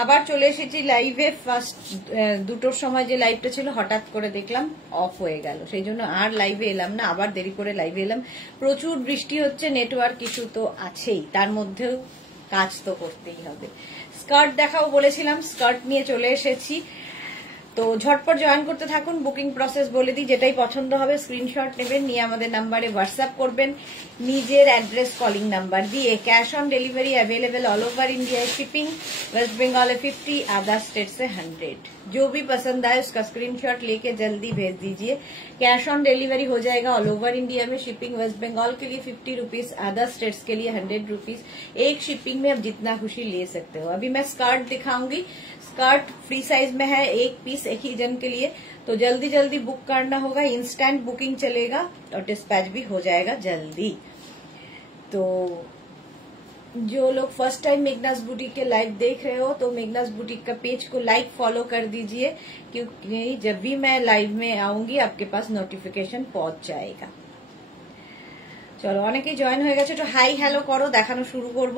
আবার চলে এসেছি লাইভে। ফার্স্ট 2টোর সময় যে লাইভটা ছিল হঠাৎ করে দেখলাম অফ হয়ে গেল, সেই জন্য আর লাইভে এলাম না, আবার দেরি করে লাইভে এলাম। প্রচুর বৃষ্টি হচ্ছে, নেটওয়ার্ক ইস্যু তো আছেই, তার মধ্যেও কাজ তো করতেই হবে। স্কার্ট দেখাও বলেছিলাম, স্কার্ট নিয়ে চলে এসেছি। তো ঝটপট জয়েন করতে থাকুন। বুকিং প্রসেস বলে দিই, যেটাই পছন্দ হবে স্ক্রিনশট নেবেন, নিয়ে আমাদের নাম্বারে হোয়াটসঅ্যাপ করবেন নিজের অ্যাড্রেস কলিং নাম্বার দিয়ে। Cash on delivery available all over India. Shipping West Bengal 50, other state से 100। जो भी पसंद आए उसका स्क्रीनशॉट लेके जल्दी भेज दीजिए। कैश ऑन डिलीवरी हो जाएगा ऑल ओवर इंडिया में। शिपिंग वेस्ट बंगाल के लिए 50 रुपीज, अदर स्टेट्स के लिए 100 रुपीज। एक शिपिंग में आप जितना खुशी ले सकते हो। अभी मैं स्कर्ट दिखाऊंगी, स्कर्ट फ्री साइज में है, एक पीस एक ही जन के लिए, तो जल्दी जल्दी बुक करना होगा। इंस्टेंट बुकिंग चलेगा और डिस्पैच भी हो जाएगा जल्दी। तो जो लोग फर्स्ट टाइम मेघनास बुटीक के लाइव देख रहे हो तो मेघनास बुटीक का पेज को लाइक फॉलो कर दीजिए, क्योंकि जब भी मैं लाइव में आऊंगी आपके पास नोटिफिकेशन पहुंच जाएगा। চলো, অনেকেই জয়েন হয়ে গেছে, একটু হাই হ্যালো করো, দেখানো শুরু করব।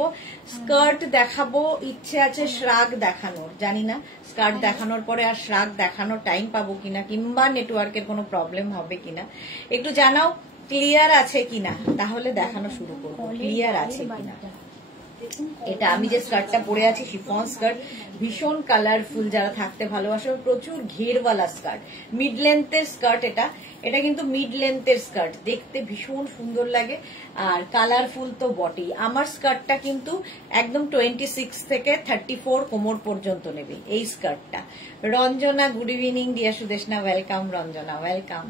স্কার্ট দেখাবো, ইচ্ছে আছে শ্রাগ দেখানোর, জানি না স্কার্ট দেখানোর পরে আর শ্রাগ দেখানোর টাইম পাবো কিনা, কিংবা নেটওয়ার্কের কোনো প্রবলেম হবে কিনা একটু জানাও। ক্লিয়ার আছে কিনা, তাহলে দেখানো শুরু করবো। ক্লিয়ার আছে কিনা। এটা আমি যে স্কার্টটা পরে আছি শিফন স্কার্ট, ভীষণ কালারফুল, যারা থাকতে ভালোবাসে, প্রচুর ঘেরওয়ালা স্কার্ট, মিড লেন্থের স্কার্ট। এটা কিন্তু মিড লেন্থের স্কার্ট, দেখতে ভীষণ সুন্দর লাগে আর কালারফুল তো বটেই। আমার স্কার্টটা কিন্তু একদম 26 থেকে 34 কোমর পর্যন্ত নেবে এই স্কার্টটা। Ranjana good evening, dear Sudeshna, welcome Ranjana, welcome.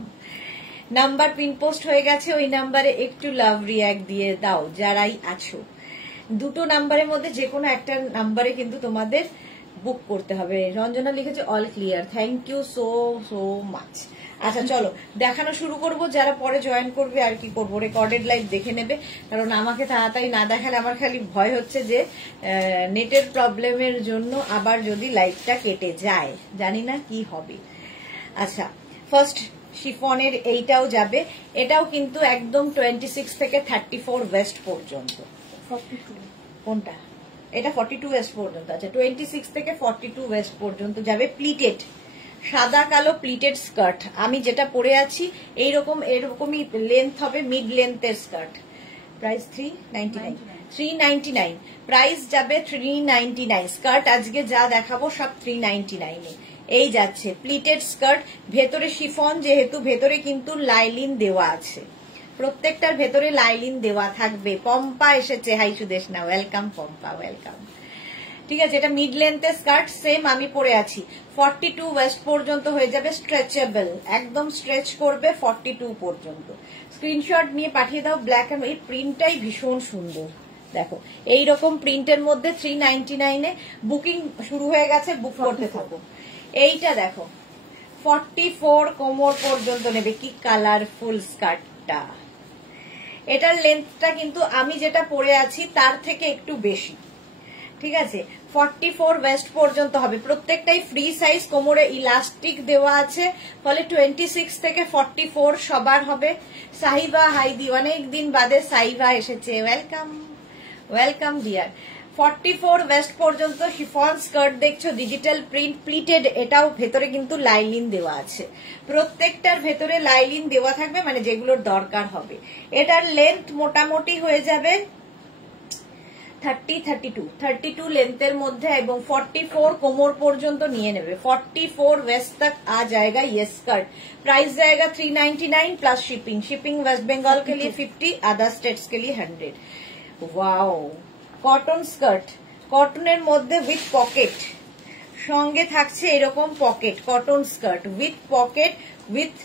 Number pin post হয়ে গেছে, ওই নাম্বারে একটু লাভ রিয়াক্ট দিয়ে দাও যারাই আছো। দুটো নাম্বারের মধ্যে যে কোনো একটা নাম্বারে কিন্তু তোমাদের বুক করতে হবে। রঞ্জনা লিখেছে all clear, thank you so so much. আচ্ছা চলো দেখানো শুরু করব। যারা পরে জয়েন করবে আর কি করবো, রেকর্ডেড লাইভ দেখে নেবে, কারণ আমাকে তাড়াতাড়ি না দেখালে আমার খালি ভয় হচ্ছে যে নেটের প্রবলেমের জন্য আবার যদি লাইভটা কেটে যায়, জানি না কি হবে। আচ্ছা, ফার্স্ট শিফনের এইটাও যাবে, এটাও কিন্তু একদম 26 থেকে 34 ওয়েস্ট পর্যন্ত। 42 কোনটা? এটা 42 ওয়েস্ট পর্যন্ত। আচ্ছা, 26 থেকে 42 ওয়েস্ট পর্যন্ত যাবে। প্লিটেড, সাদা কালো প্লিটেড স্কার্ট। আমি যেটা পরে আছি এরকমই লেন্থ হবে, মিড লেন্থের স্কার্ট। প্রাইস 399 প্রাইস যাবে 399। স্কার্ট আজকে যা দেখাবো সব 399 এই যাচ্ছে। প্লিটেড স্কার্ট, ভেতরে শিফন, যেহেতু ভেতরে কিন্তু লাইলিন দেওয়া আছে, প্রত্যেকটার ভেতরে লাইলিন দেওয়া থাকবে। পম্পা এসেছে, hi Sudeshna, welcome Pampa, welcome. ঠিক আছে, এটা মিড লেন্থের স্কার্ট, সেম আমি পরে আছি। 42 ওয়েস্ট পর্যন্ত হয়ে যাবে, স্ট্রেচেবল, একদম স্ট্রেচ করবে 42 পর্যন্ত। স্ক্রিনশট নিয়ে পাঠিয়ে দাও। ব্ল্যাক এন্ড এই প্রিন্টটাই ভীষণ সুন্দর, দেখো এইরকম প্রিন্টের মধ্যে 399 বুকিং শুরু হয়ে গেছে, বুক করতে থাকো। এইটা দেখো 44 কোমর পর্যন্ত নেবে, কি কালারফুল স্কার্টটা। এটার লেন্থটা কিন্তু আমি যেটা পরে আছি তার থেকে একটু বেশি, ঠিক আছে। 44 ওয়েস্ট পর্যন্ত হবে, প্রত্যেকটাই ফ্রি সাইজ, কোমরে ইলাস্টিক দেওয়া আছে, ফলে 26 থেকে 44 সবার হবে। সাহিবা হাইদি, অনেকদিন বাদে সাহিবা এসেছে, ওয়েলকাম ওয়েলকাম ডিয়ার। 44 ওয়েস্ট পর্যন্ত শিফন স্কার্ট দেখছো, ডিজিটাল প্রিন্ট, প্লিটেড। এটাও ভেতরে কিন্তু লাইলিন দেওয়া আছে, প্রত্যেকটার ভেতরে লাইলিন দেওয়া থাকবে, মানে যেগুলোর দরকার হবে। এটার লেন্থ মোটামুটি হয়ে যাবে 32 लेंथर मध्य एवं 44 कोमर पर्यंत निये नेबे। 44 वेस्ट तक आ जाएगा ये स्कर्ट। प्राइस जाएगा 399 plus shipping. Shipping West Bengal के लिए 50, अदर स्टेट्स के लिए 100। वाओ, कटन स्कार्ट, कटनेर मध्य विथ पकेट, संगे थाकছে এরকম pocket, cotton skirt with pocket with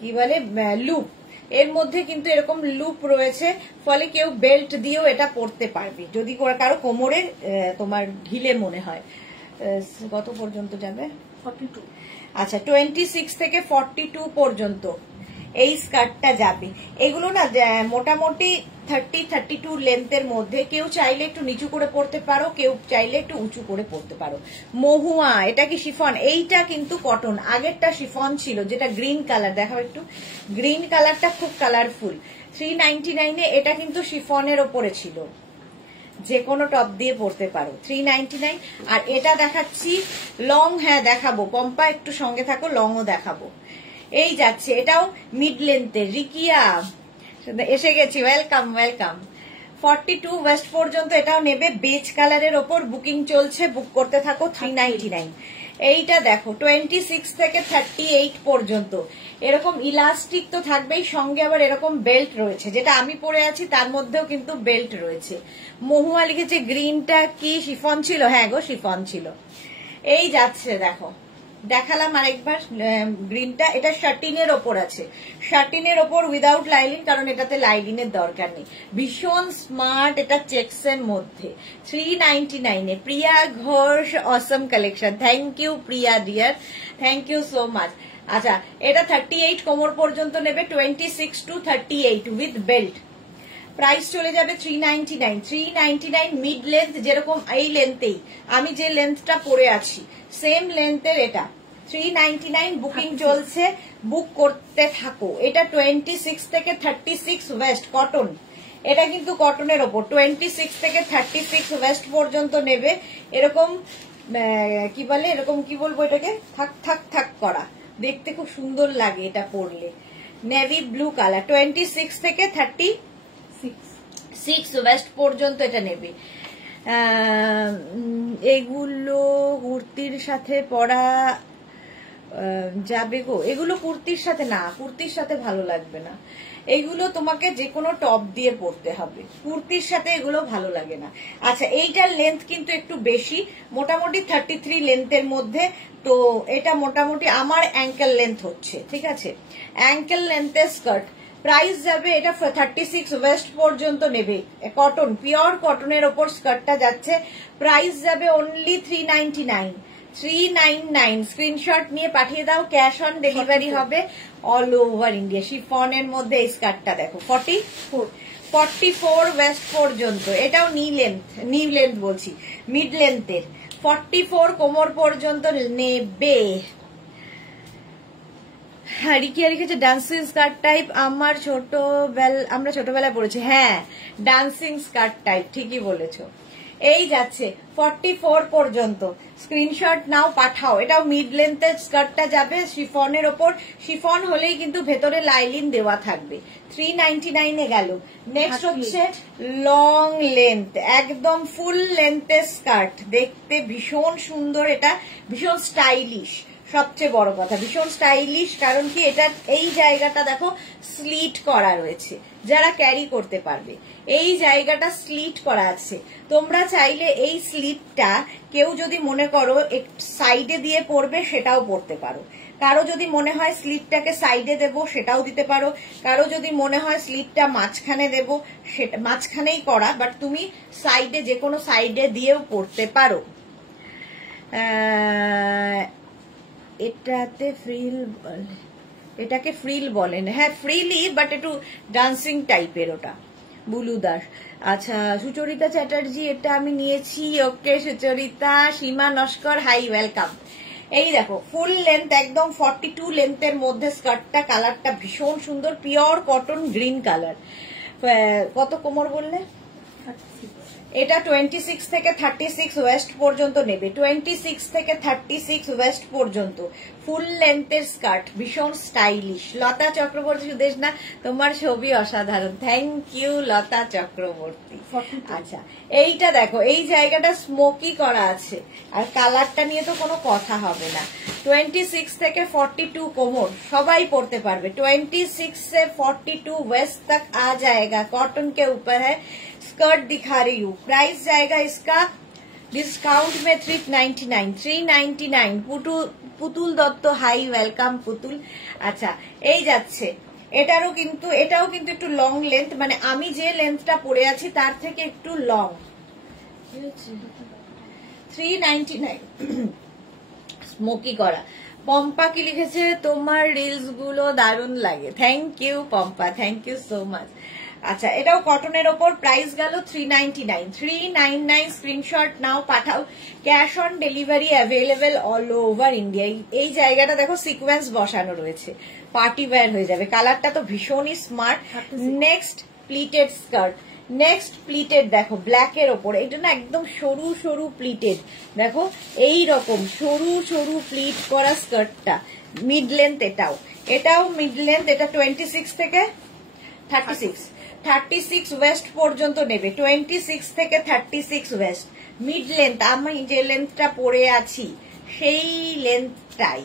কি বলে লুপ। এর মধ্যে কিন্তু এরকম লুপ রয়েছে, ফলে কেউ বেল্ট দিয়েও এটা পরতে পারবে যদি কারো কোমরে তোমার ঢিলে মনে হয়। কত পর্যন্ত যাবে? 42। আচ্ছা, 26 থেকে 42 পর্যন্ত এই স্কার্টটা যাবে। এগুলো না মোটামুটি 30-32 লেন্থের মধ্যে। কেউ চাইলে একটু নিচু করে পরতে পারো, কেউ চাইলে একটু উঁচু করে পরতে পারো। মহুয়া, এটা কি শিফন? এইটা কিন্তু কটন, আগেরটা শিফন ছিল যেটা গ্রিন কালার। দেখাও একটু, গ্রিন কালারটা খুব কালারফুল। 399 এটা কিন্তু শিফনের ওপরে ছিল। যে কোনো টপ দিয়ে পরতে পারো। 399। আর এটা দেখাচ্ছি লং, হ্যাঁ দেখাবো পম্পা, একটু সঙ্গে থাকো, লংও দেখাবো। এই যাচ্ছে, এটাও মিড লেন্থের। রিকিয়া এসে গেছি, ওয়েলকাম ওয়েলকাম। 42 ওয়েস্ট পর্যন্ত এটাও নেবে, বেজ কালারের ওপর বুকিং চলছে, বুক করতে থাকো। 399। এইটা দেখো 26 থেকে 38 পর্যন্ত এরকম ইলাস্টিক তো থাকবেই, সঙ্গে আবার এরকম বেল্ট রয়েছে, যেটা আমি পরে আছি তার মধ্যেও কিন্তু বেল্ট রয়েছে। মহুয়া লিখেছে গ্রিনটা কি শিফন ছিল? হ্যাঁ গো শিফন ছিল। এই যাচ্ছে দেখো, দেখালাম আরেকবার গ্রিনটা, এটা শার্টিনের ওপর আছে, শার্টিনের ওপর উইদাউট লাইলিন, কারণ এটাতে লাইলিনের দরকার নেই। ভীষণ স্মার্ট, এটা চেক্স এর মধ্যে। 399 এ Priya Ghosh, awesome collection. Thank you Priya dear, thank you so much. আচ্ছা, এটা 38 কোমর পর্যন্ত নেবে, 26 to 38 উইথ বেল্ট। প্রাইস চলে যাবে 399। 399 মিড লেন্থ, যেরকম এই লেন্থেই আমি যে লেন্থটা পরে আছি সেম লেন্থের এটা। 399 বুকিং চলছে, বুক করতে থাকো। এটা 26 থেকে 36 ওয়েস্ট, কটন। এটা কিন্তু কটনের ওপর। 26 থেকে 36 ওয়েস্ট পর্যন্ত নেবে, এরকম কি বলে, এরকম কি বলবো এটাকে, থাক থাক থাক করা, দেখতে খুব সুন্দর লাগে এটা পরলে। নেভি ব্লু কালার, 26 থেকে 36 ওয়েস্ট পর্যন্ত এটা নেবে। এগুলো কুর্তির সাথে পরা যাবে গো, এগুলো কুর্তির সাথে না, কুর্তির সাথে ভালো লাগবে না, এগুলো তোমাকে যে কোনো টপ দিয়ে পরতে হবে, কুর্তির সাথে এগুলো ভালো লাগে না। আচ্ছা, এইটার লেন্থ কিন্তু একটু বেশি, মোটামুটি 33 লেন্থের মধ্যে, তো এটা মোটামুটি আমার অ্যাঙ্কেল লেন্থ হচ্ছে, ঠিক আছে, অ্যাঙ্কেল লেন্থের স্কার্ট। প্রাইস যাবে, এটা 36 ওয়েস্ট পর্যন্ত নেবে, কটন, পিওর কটনের ওপর স্কার্টটা যাচ্ছে। প্রাইস যাবে অনলি 399। 399 স্ক্রিনশট নিয়ে পাঠিয়ে দাও, ক্যাশ অন ডেলিভারি হবে অল ওভার ইন্ডিয়া। শিফনের মধ্যে এই স্কার্টটা দেখো, 44 ওয়েস্ট পর্যন্ত, এটাও নি লেন্থ বলছি, মিড লেন্থের। 44 কোমর পর্যন্ত নেবে। হ্যাঁ, রিকিয়া লিখেছে ডান্সিং স্কার্ট টাইপ, আমরা ছোটবেলায় পড়েছি। হ্যাঁ, ডান্সিং স্কার্ট টাইপ, ঠিকই বলেছো। এই যাচ্ছে 44 পর্যন্ত, স্ক্রিনশট নাও পাঠাও। এটাও মিড লেন্থের স্কার্টটা যাবে শিফনের ওপর, শিফন হলেই কিন্তু ভেতরে লাইলিন দেওয়া থাকবে। 399 এ গেল। নেক্সট হচ্ছে লং লেন্থ, একদম ফুল লেন্থের স্কার্ট, দেখতে ভীষণ সুন্দর, এটা ভীষণ স্টাইলিশ, সবচেয়ে বড় কথা ভীষণ স্টাইলিশ, কারণ কি এটা এই জায়গাটা দেখো স্লিট করা রয়েছে, যারা ক্যারি করতে পারবে এই জায়গাটা স্লিট করা আছে। তোমরা চাইলে এই স্লিটটা কেউ যদি মনে করো সাইডে দিয়ে পরবে সেটাও পরতে পারো, কারো যদি মনে হয় স্লিটটাকে সাইডে দেব সেটাও দিতে পারো, কারো যদি মনে হয় স্লিটটা মাঝখানে দেব সেটা মাঝখানেই করা, বাট তুমি সাইডে যে কোনো সাইডে দিয়েও পরতে পারো। এটাতে ফ্রিল, এটাকে ফ্রিল বলেন, হ্যাঁ ফ্রিলি, বাট একটু ডান্সিং টাইপের ওটা। বুলু দাস, আচ্ছা সুচরিতা চ্যাটার্জি, এটা আমি নিয়েছি। ওকে সুচরিতা। সীমা নস্কর, হাই ওয়েলকাম। এই দেখো ফুল লেন্থ, একদম 42 লেন্থের মধ্যে স্কার্টটা, কালারটা ভীষণ সুন্দর, পিওর কটন গ্রিন কালার। কত কোমর বললে? এটা 26 থেকে 36 ওয়েস্ট পর্যন্ত নেবে, 26 থেকে 36 ওয়েস্ট পর্যন্ত ফুল লেন্থের স্কার্ট, ভীষণ স্টাইলিশ। লতা চক্রবর্তী, সুদেশ না, তোমার ছবি অসাধারণ, থ্যাংক ইউ লতা চক্রবর্তী। আচ্ছা, এইটা দেখো, এই জায়গাটা স্মোকি করা আছে, আর কালারটা নিয়ে তো কোনো কথা হবে না। 26 থেকে 42 कोमर सबाई पढ़ते पारबे। 26 से 42 वेस्ट तक आ जाएगा, कॉटन के ऊपर है। स्कर्ट दिखा रही हूँ, प्राइस जाएगा इसका डिस्काउंट में 399। Putul Dutta, hi welcome Putul. अच्छा, এই যাচ্ছে, এটাও কিন্তু একটু লং লেন্থ, মানে আমি যে লেন্থটা পরে আছি তার থেকে একটু লং। 399 স্মোকি করা। পম্পা কি লিখেছে, তোমার রিলস গুলো দারুণ লাগে, thank you Pampa, thank you so much. আচ্ছা, এটাও কটনের ওপর, প্রাইস গেল 399। স্ক্রিনশট নাও পাঠাও, cash on delivery available all over India. এই জায়গাটা দেখো সিকোয়েন্স বসানো রয়েছে, পার্টি ওয়্যার হয়ে যাবে। কালারটা তো ভীষণই smart. Next pleated skirt, next pleated দেখো ব্ল্যাক এর ওপরে, এটা না একদম সরু সরু প্লিটেড, দেখো এই রকম সরু সরু প্লিট করা স্কার্টটা, মিড লেন্থ, এটাও মিড লেন্থ, এটা 26 থেকে 36 ওয়েস্ট পর্যন্ত নেবে, 26 থেকে 36 ওয়েস্ট মিড লেন্থ। আমি যে লেন্থটা পরে আছি সেই লেন্থটাই।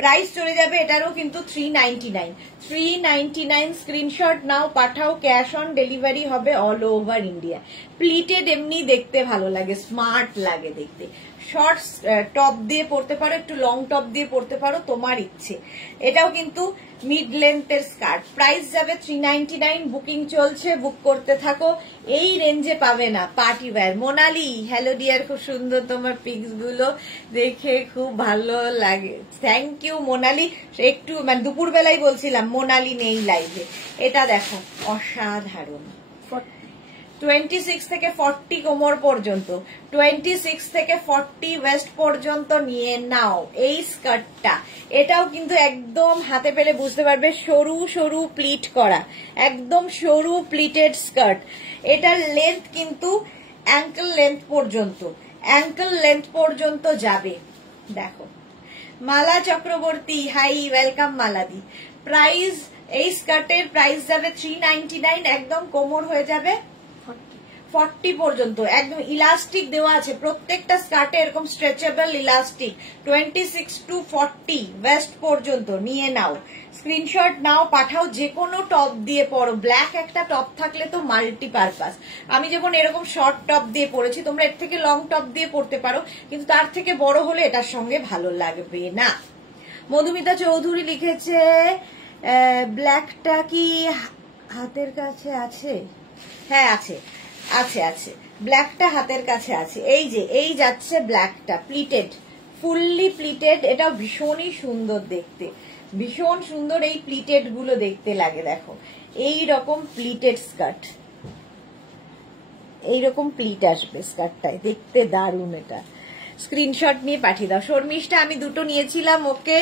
প্রাইস চলে যাবে এটারও কিন্তু 399 স্ক্রিনশট নাও, পাঠাও, ক্যাশ অন ডেলিভারি হবে অল ওভার ইন্ডিয়া। প্লিটেড এমনি দেখতে ভালো লাগে, স্মার্ট লাগে দেখতে। শর্টস টপ দিয়ে পরতে পারো, একটু লং টপ দিয়ে পরতে পারো, তোমার ইচ্ছে। এটাও কিন্তু মিড লেন্থের স্কার্ট, প্রাইস যাবে 399, বুকিং চলছে, বুক করতে থাকো। এই রেঞ্জে পাবে না party wear. Monali, hello dear, খুব সুন্দর তোমার পিক্স গুলো, দেখে খুব ভালো লাগে, থ্যাংক ইউ মোনালি। একটু মানে দুপুর বেলায় বলছিলাম মোনালি নেই লাইভে। এটা দেখো অসাধারণ, 26 থেকে 40 কোমর পর্যন্ত, 26 থেকে 40 ওয়েস্ট পর্যন্ত নিয়ে নাও এই স্কার্টটা। এটাও কিন্তু একদম হাতে পেলে বুঝতে পারবে সরু সরু প্লিট করা, একদম সরু প্লিটেড স্কার্ট। এটার লেন্থ কিন্তু অ্যাঙ্কেল লেন্থ পর্যন্ত যাবে। দেখো মালা চক্রবর্তী, হাই, ওয়েলকাম মালাদি। প্রাইস, এই স্কার্টের প্রাইস যাবে 399, একদম কোমর হয়ে যাবে 40 পর্যন্ত, একদম ইলাস্টিক দেওয়া আছে প্রত্যেকটা স্কার্টে, এরকম স্ট্রেচেবল ইলাস্টিক। 26 to 40 ওয়েস্ট পর্যন্ত নিয়ে নাও, স্ক্রিনশট নাও, পাঠাও। যে কোনো টপ দিয়ে পরো, ব্ল্যাক একটা টপ থাকলে তো মাল্টিপারপাস। আমি যখন এরকম শর্ট টপ দিয়ে পরেছি, তোমরা এর থেকে লং টপ দিয়ে পরতে পারো, কিন্তু তার থেকে বড় হলে এটার সঙ্গে ভালো লাগবে না। মধুমিতা চৌধুরী লিখেছে ব্ল্যাকটা কি হাতের কাছে আছে? হ্যাঁ আছে, ব্ল্যাকটা হাতের কাছে আছে। এই যে এই যাচ্ছে ব্ল্যাকটা, প্লিটেড, ফুললি প্লিটেড। এটা ভীষণই সুন্দর দেখতে, ভীষণ সুন্দর এই প্লিটেড গুলো দেখতে লাগে। দেখো এই রকম প্লিটেড স্কার্ট, এইরকম প্লিট আসবে স্কার্টটায়, দেখতে দারুণ। এটা স্ক্রিনশট নিয়ে পাঠিয়ে দাও। শর্মিষ্ঠা, আমি দুটো নিয়েছিলাম, ওকে।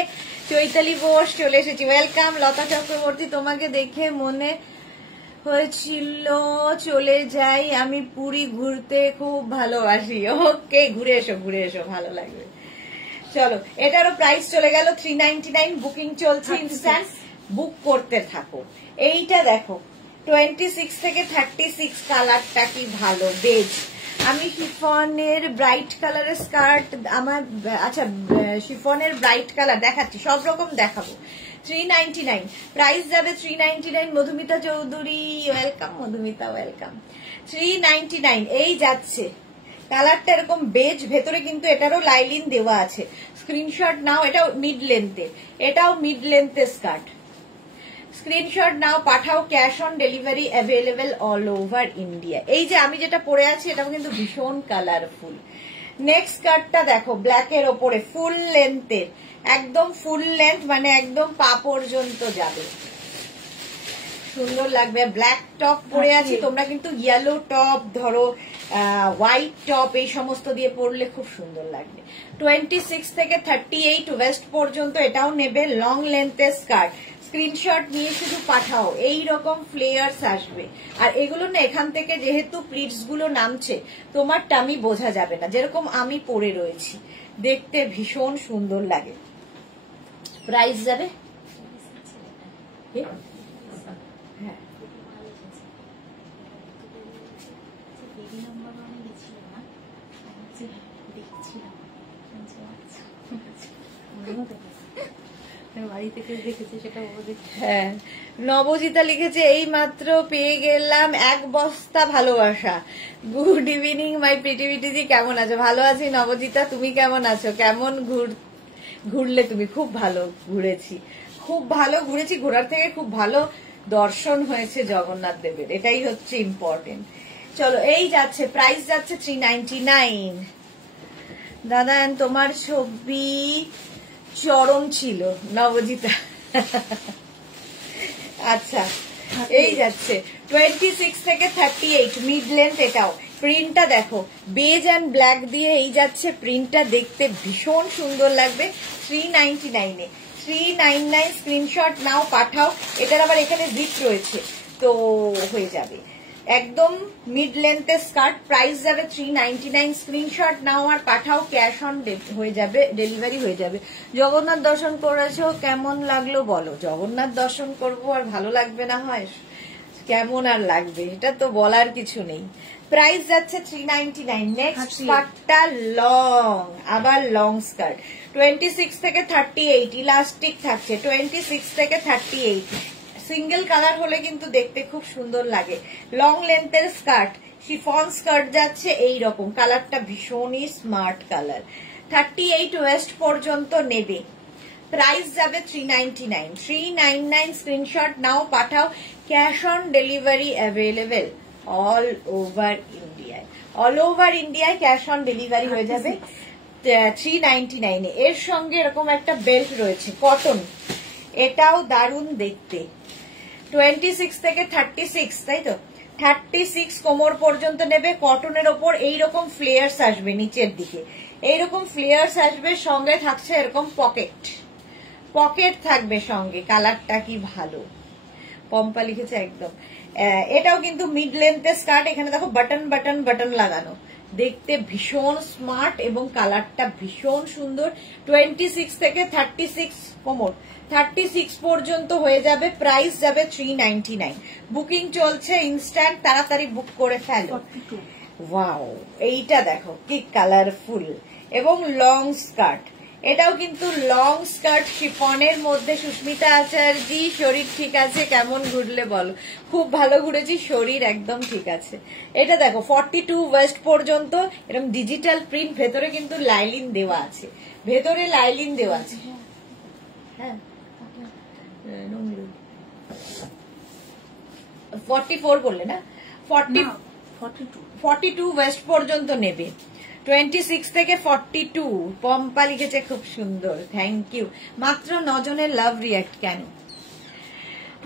চৈতালি বোস চলে এসেছি, ওয়েলকাম। লতা চক্রবর্তী, তোমাকে দেখে মনে হয়েছিল চলে যাই, আমি পুরী ঘুরতে খুব ভালোবাসি। ওকে, ঘুরে এসো, ভালো লাগবে। চলো, এটারও প্রাইস চলে গেল 399, বুকিং চলছে, ইনস্ট্যান্ট বুক করতে থাকো। এইটা দেখো 26 থেকে 36 কালারটা কি ভালো, বেজ। আমি শিফনের ব্রাইট কালারের স্কার্ট, আমার আচ্ছা শিফনের ব্রাইট কালার দেখাচ্ছি, সব রকম দেখাবো। 399 প্রাইস যাবে 399। Madhumita Chowdhury, welcome Madhumita, welcome. 399 এই যাচ্ছে, কালারটা এরকম বেজ, ভেতরে কিন্তু এটারও লাইলিন দেওয়া আছে। স্ক্রিনশট নাও, এটাও মিড লেন্থের স্কার্ট। স্ক্রিনশট নাও, পাঠাও, cash on delivery available all over India. এই যে আমি যেটা পরে আছি এটাও কিন্তু ভীষণ কালারফুল। নেক্সট স্কার্টটা দেখো ব্ল্যাক এর ওপরে, ফুল লেন্থের, একদম ফুল লেন্থ, মানে একদম পা পর্যন্ত যাবে, সুন্দর লাগবে। ব্ল্যাক টপ পরে আছি, তোমরা কিন্তু ইয়েলো টপ ধরো, হোয়াইট টপ, এই সমস্ত দিয়ে পরলে খুব সুন্দর লাগবে। 26 থেকে 38 ওয়েস্ট পর্যন্ত এটাও নেবে, লং লেন্থের স্কার্ট। স্ক্রিনশট নিয়ে শুধু পাঠাও, এই রকম ফ্লেয়ার্স আসবে। আর এগুলো না এখান থেকে যেহেতু প্লিটস গুলো নামছে, তোমার টামি বোঝা যাবে না, যেরকম আমি পরে রয়েছি, দেখতে ভীষণ সুন্দর লাগে। প্রাইস যাবে হ্যাঁ হ্যাঁ। নবজিতা লিখেছে এই মাত্র পেয়ে গেলাম 1 বস্তা ভালোবাসা। গুড ইভিনিং মাই প্রিটিভিটিজি, কেমন আছো? ভালো আছি নবজিতা, তুমি কেমন আছো? কেমন ঘুরলে তুমি? খুব ভালো ঘুরেছি, ঘোরার থেকে খুব ভালো দর্শন হয়েছে জগন্নাথ দেবের, এটাই হচ্ছে ইম্পর্টেন্ট। চলো, এই যাচ্ছে, প্রাইস যাচ্ছে 399। দাদা তোমার ছবি চরম ছিল নবজিতা। আচ্ছা, এই যাচ্ছে 26 থেকে 38 মিড লেন্থ। এটাও প্রিন্টটা দেখো, বেজ অ্যান্ড ব্ল্যাক দিয়ে এই যাচ্ছে প্রিন্টটা, দেখতে ভীষণ সুন্দর লাগবে। 399 এ 399 স্ক্রিনশট নাও, পাঠাও। এটার আবার এখানে জিপ রয়েছে, তো হয়ে যাবে। একদম মিড লেন্থের স্কার্ট, প্রাইস যাবে 399। স্ক্রিনশট নাও আর পাঠাও, ক্যাশ অন হয়ে যাবে, ডেলিভারি হয়ে যাবে। জগন্নাথ দর্শন করেছো, কেমন লাগলো বলো। জগন্নাথ দর্শন করবো আর ভালো লাগবে না হয়, কেমন আর লাগবে, এটা তো বলার কিছু নেই। প্রাইস যাচ্ছে 399। নেক্সট স্কার্টটা লং, আবার লং স্কার্ট, 26 থেকে 38 ইলাস্টিক থাকছে, 26 থেকে 38। সিঙ্গেল কালার হলে কিন্তু দেখতে খুব সুন্দর লাগে। লং লেন্থের স্কার্ট, শিফন স্কার্ট যাচ্ছে এইরকম, কালারটা ভীষণই স্মার্ট কালার। 38 ওয়েস্ট পর্যন্ত নেবে, প্রাইস যাবে 399। 399 স্ক্রিনশট নাও, পাঠাও, cash on delivery available all over ইন্ডিয়ায়। অল ওভার ইন্ডিয়ায় ক্যাশ অন ডেলিভারি হয়ে যাবে 399 এ। এর সঙ্গে এরকম একটা বেল্ট রয়েছে, কটন, এটাও দারুণ দেখতে। 26 থেকে 36, তাই তো, 36 কোমর পর্যন্ত নেবে। কটনের ওপর এইরকম ফ্লেয়ার্স আসবে, নিচের দিকে এইরকম ফ্লেয়ার্স আসবে, সঙ্গে থাকছে এরকম পকেট, পকেট থাকবে সঙ্গে। কালারটা কি ভালো, পম্পা লিখেছে একদম। এটাও কিন্তু মিড লেন্থের স্কার্ট, এখানে দেখো বাটন বাটন বাটন লাগানো, দেখতে ভীষণ স্মার্ট এবং কালারটা ভীষণ সুন্দর। 26 থেকে 36 কোমর, 36 পর্যন্ত হয়ে যাবে, প্রাইস যাবে 399। বুকিং চলছে, ইনস্ট্যান্ট, তাড়াতাড়ি বুক করে ফেলো। ওয়াও, এইটা দেখো কি কালারফুল এবং লং স্কার্ট, এটাও কিন্তু লং স্কার্ট শিফনের মধ্যে। সুস্মিতা আচার্যি, শরীর ঠিক আছে? কেমন ঘুরলে বলো? খুব ভালো ঘুরেছি, শরীর একদম ঠিক আছে। এটা দেখো 42 ওয়েস্ট পর্যন্ত, এরকম ডিজিটাল প্রিন্ট, ভেতরে কিন্তু লাইলিন দেওয়া আছে, ভেতরে লাইলিন দেওয়া আছে। হ্যাঁ 44 বললে না, 42 ওয়েস্ট পর্যন্ত নেবে। 26 থেকে 42, পম্পা লিখেছে খুব সুন্দর, থ্যাংক ইউ। মাত্র 9 জনের লাভ রিয়াক্ট, কেন?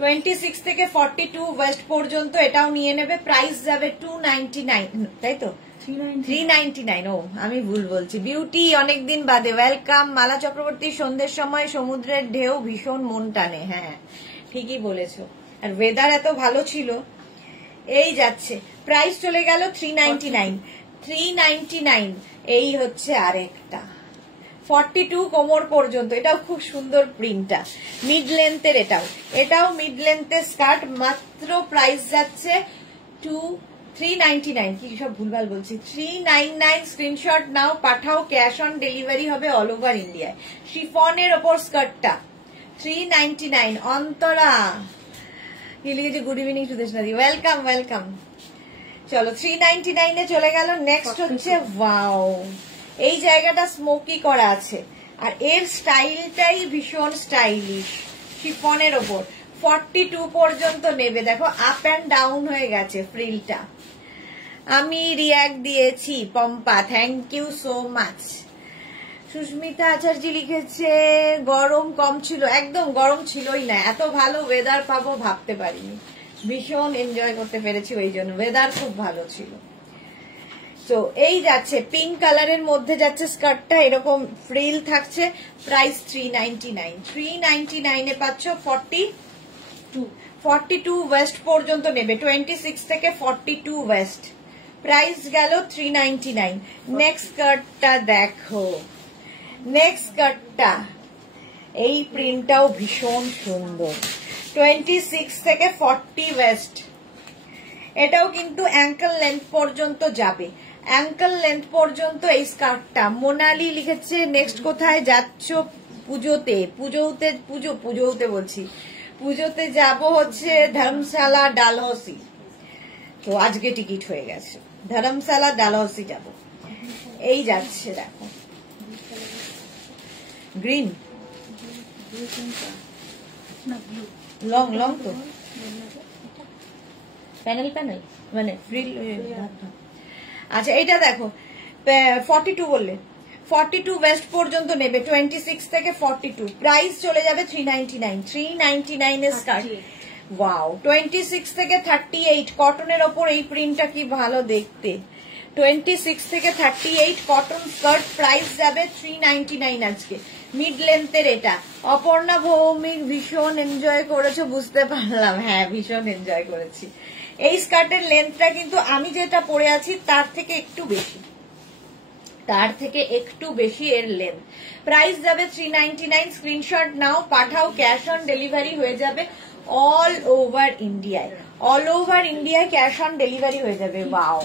26 থেকে 42 ওয়েস্ট পর্যন্ত এটাও নিয়ে নেবে, প্রাইস যাবে 299, তাই তো, 399। ও আমি ভুল বলছি। বিউটি অনেকদিন বাদে, ওয়েলকাম। মালা চক্রবর্তী, সন্ধ্যের সময় সমুদ্রের ঢেউ ভীষণ মন টানে। হ্যাঁ ঠিকই বলেছো, আর ওয়েদার এত ভালো ছিল। এই যাচ্ছে, প্রাইস চলে গেল 399। 399 এই হচ্ছে আরেকটা 42 কোমর পর্যন্ত, এটাও খুব সুন্দর প্রিন্টটা, মিড লেন্থের। এটাও মিড লেন্থের স্কার্ট, মাত্র প্রাইস যাচ্ছে 399। কি সব ভুলভাল বলছি, 399। স্ক্রিনশট নাও, পাঠাও, ক্যাশ অন ডেলিভারি হবে অল ওভার ইন্ডিয়ায়। শিফনের ওপর স্কার্টটা 399। অন্তরা লিখেছে গুড ইভিনিং সুদেশনা দি, ওয়েলকাম ওয়েলকাম। চলো 399 এ চলে গেল। নেক্সট হচ্ছে ওয়াও, এই জায়গাটা স্মোকি করা আছে আর এর স্টাইলটাই ভীষণ স্টাইলিশ, শিফনের ওপর। 42 পর্যন্ত নেবে, দেখো আপ অ্যান্ড ডাউন হয়ে গেছে ফ্রিলটা। আমি রিয়াক্ট দিয়েছি, Pampa thank you so much. Susmita Acharya লিখেছে গরম কম ছিল, একদম গরম ছিলই না, এত ভালো ওয়েদার পাবো ভাবতে পারিনি, ভীষণ এনজয় করতে পেরেছি, ওই জন্য ওয়েদার খুব ভালো ছিল। তো এই যাচ্ছে পিঙ্ক কালারের মধ্যে যাচ্ছে স্কার্টটা, এরকম ফ্রিল থাকছে, প্রাইস 399। 399 এ পাচ্ছ 42 ওয়েস্ট পর্যন্ত নেবে, 26 থেকে 42 ওয়েস্ট, প্রাইস গেল 399। নেক্সট স্কার্টটা দেখো, নেক্সট স্কার্টটা, এই প্রিন্টটাও ভীষণ সুন্দর, 26 থেকে 40 ওয়েস্ট, এটাও কিন্তু অ্যাঙ্কেল লেন্থ পর্যন্ত যাবে, অ্যাঙ্কেল লেন্থ পর্যন্ত এই স্কার্টটা। মোনালি লিখেছে নেক্সট কোথায় যাচ্ছ? পুজোতে। পুজোতে বলছি, পুজোতে যাব হচ্ছে ধর্মশালা ডালহৌসি, তো আজকে টিকিট হয়ে গেছে, ধর্মশালা ডালহৌসি যাব। এই যাচ্ছে দেখো গ্রিন, লং লং তো প্যানেল মানে ফ্রিল। আচ্ছা এইটা দেখো 42 বললে, 42 ওয়েস্ট পর্যন্ত নেবে, 26 থেকে 42, প্রাইস চলে যাবে 399। 399 এর স্কার্ট, ওয়াও। 26 থেকে 38 কটনের ওপর এই প্রিন্টটা কি ভালো দেখতে, 26 থেকে 38 কটন স্কার্ট, প্রাইস যাবে 399 আজকে। মিড লেন্থের এটা। অপর্ণা ভৌমিক ভীষণ এনজয় করেছো বুঝতে পারলাম, হ্যাঁ ভীষণ এনজয় করেছি। এই স্কার্টের লেন্থটা কিন্তু আমি যেটা পরে আছি তার থেকে একটু বেশি এর লেন্থ। প্রাইস যাবে 399, স্ক্রিনশট নাও পাঠাও, ক্যাশ অন ডেলিভারি হয়ে যাবে অল ওভার ইন্ডিয়ায়। অল ওভার ইন্ডিয়ায় ক্যাশ অন ডেলিভারি হয়ে যাবে। ওয়াও,